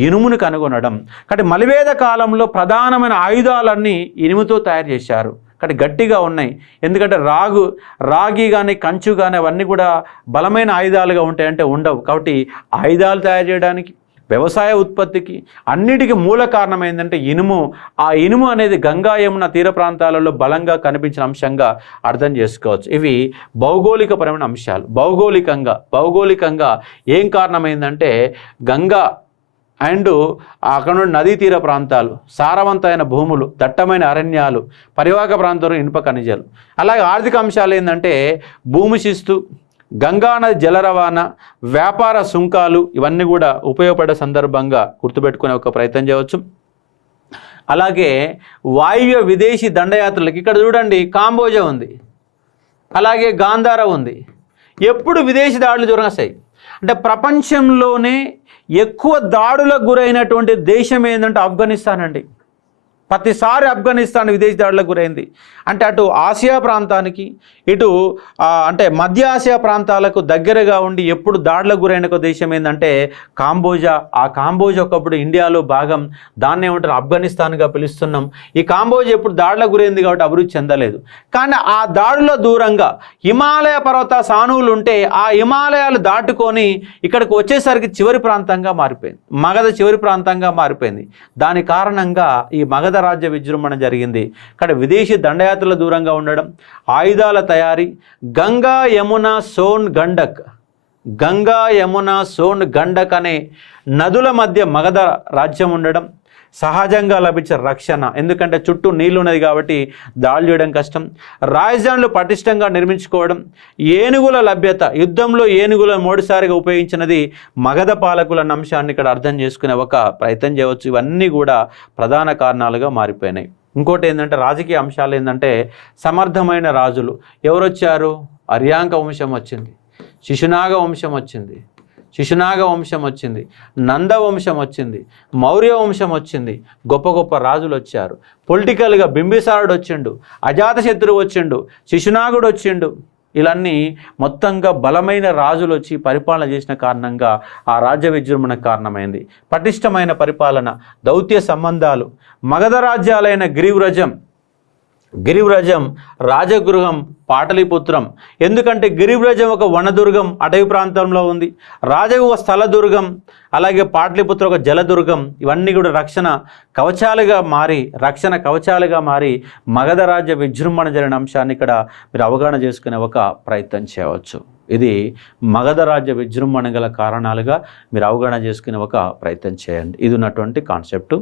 ఇనుమును కనుగొనడం. కాబట్టి మలివేద కాలంలో ప్రధానమైన ఆయుధాలన్నీ ఇనుముతో తయారు చేశారు. కాబట్టి గట్టిగా ఉన్నాయి. ఎందుకంటే రాగి కానీ కంచు కానీ అవన్నీ కూడా బలమైన ఆయుధాలుగా ఉంటాయంటే ఉండవు. కాబట్టి ఆయుధాలు తయారు చేయడానికి, వ్యవసాయ ఉత్పత్తికి అన్నిటికీ మూల కారణం ఏంటంటే ఇనుము. ఆ ఇనుము అనేది గంగా యమున తీర ప్రాంతాలలో బలంగా కనిపించిన అంశంగా అర్థం చేసుకోవచ్చు. ఇవి భౌగోళికపరమైన అంశాలు. భౌగోళికంగా ఏం కారణమైందంటే గంగా అండ్ అక్కడ నుండి నదీ తీర ప్రాంతాలు, సారవంతమైన భూములు, దట్టమైన అరణ్యాలు, పరివాహక ప్రాంతాలు, ఇనుప ఖనిజాలు. అలాగే ఆర్థిక అంశాలు ఏంటంటే భూమి శిస్తు, గంగానది జల రవాణా, వ్యాపార సుంకాలు ఇవన్నీ కూడా ఉపయోగపడే సందర్భంగా గుర్తుపెట్టుకునే ఒక ప్రయత్నం చేయవచ్చు. అలాగే వాయువ్య విదేశీ దండయాత్రలకు ఇక్కడ చూడండి కాంబోజా ఉంది, అలాగే గాంధార ఉంది. ఎప్పుడు విదేశీ దాడులు జరుగుతాయి అంటే ప్రపంచంలోనే ఎక్కువ దాడులకు గురైనటువంటి దేశం ఏంటంటే ఆఫ్ఘనిస్తాన్ అండి. ప్రతిసారి ఆఫ్ఘనిస్తాన్ విదేశీ దాడులకు గురైంది. అంటే అటు ఆసియా ప్రాంతానికి, ఇటు అంటే మధ్య ఆసియా ప్రాంతాలకు దగ్గరగా ఉండి ఎప్పుడు దాడులకు గురైన ఒక దేశం ఏంటంటే కాంబోజా. ఆ కాంబోజా ఒకప్పుడు ఇండియాలో భాగం, దాన్ని ఏమంటారు ఆఫ్ఘనిస్తాన్గా పిలుస్తున్నాం. ఈ కాంబోజా ఎప్పుడు దాడులకు గురైంది కాబట్టి అభివృద్ధి చెందలేదు. కానీ ఆ దాడుల దూరంగా హిమాలయ పర్వత సానువులు ఉంటే ఆ హిమాలయాలు దాటుకొని ఇక్కడికి వచ్చేసరికి చివరి ప్రాంతంగా మారిపోయింది, మగధ చివరి ప్రాంతంగా మారిపోయింది. దాని కారణంగా ఈ మగధ రాజ్య విజృంభణ జరిగింది. ఇక్కడ విదేశీ దండయాత్రల దూరంగా ఉండడం, ఆయుధాల తయారీ, గంగా యమున సోన్ గండక్ అనే నదుల మధ్య మగధ రాజ్యం ఉండడం, సహజంగా లభించే రక్షణ, ఎందుకంటే చుట్టూ నీళ్లు ఉన్నది కాబట్టి దాడులు చేయడం కష్టం, రాజధానులు పటిష్టంగా నిర్మించుకోవడం, ఏనుగుల లభ్యత, యుద్ధంలో ఏనుగుల మొదటిసారిగా ఉపయోగించినది మగధ పాలకుల అంశాన్ని ఇక్కడ అర్థం చేసుకునే ఒక ప్రయత్నం చేయవచ్చు. ఇవన్నీ కూడా ప్రధాన కారణాలుగా మారిపోయినాయి. ఇంకోటి ఏంటంటే రాజకీయ అంశాలు ఏంటంటే సమర్థమైన రాజులు ఎవరు వచ్చారు? అర్యాంక వంశం వచ్చింది, శిశునాగ వంశం వచ్చింది, నంద వంశం వచ్చింది, మౌర్య వంశం వచ్చింది. గొప్ప గొప్ప రాజులు వచ్చారు. పొలిటికల్గా బింబిసారుడు వచ్చిండు, అజాతశత్రువు వచ్చిండు, శిశునాగుడు వచ్చిండు. ఇలాన్నీ మొత్తంగా బలమైన రాజులు వచ్చి పరిపాలన చేసిన కారణంగా ఆ రాజ్య విజృంభణకు కారణమైంది. పటిష్టమైన పరిపాలన, దౌత్య సంబంధాలు, మగధ రాజ్యాలైన గిరివ్రజం, రాజగృహం, పాటలీపుత్రం. ఎందుకంటే గిరివ్రజం ఒక వనదుర్గం, అటవీ ప్రాంతంలో ఉంది. రాజగుహ స్థలదుర్గం, అలాగే పాటలీపుత్ర ఒక జలదుర్గం. ఇవన్నీ కూడా రక్షణ కవచాలుగా మారి మగధ రాజ్య విజృంభణ జరిగిన అంశాన్ని ఇక్కడ మీరు అవగాహన చేసుకునే ఒక ప్రయత్నం చేయవచ్చు. ఇది మగధ రాజ్య విజృంభణ గల కారణాలుగా మీరు అవగాహన చేసుకునే ఒక ప్రయత్నం చేయండి. ఇది ఉన్నటువంటి కాన్సెప్టు.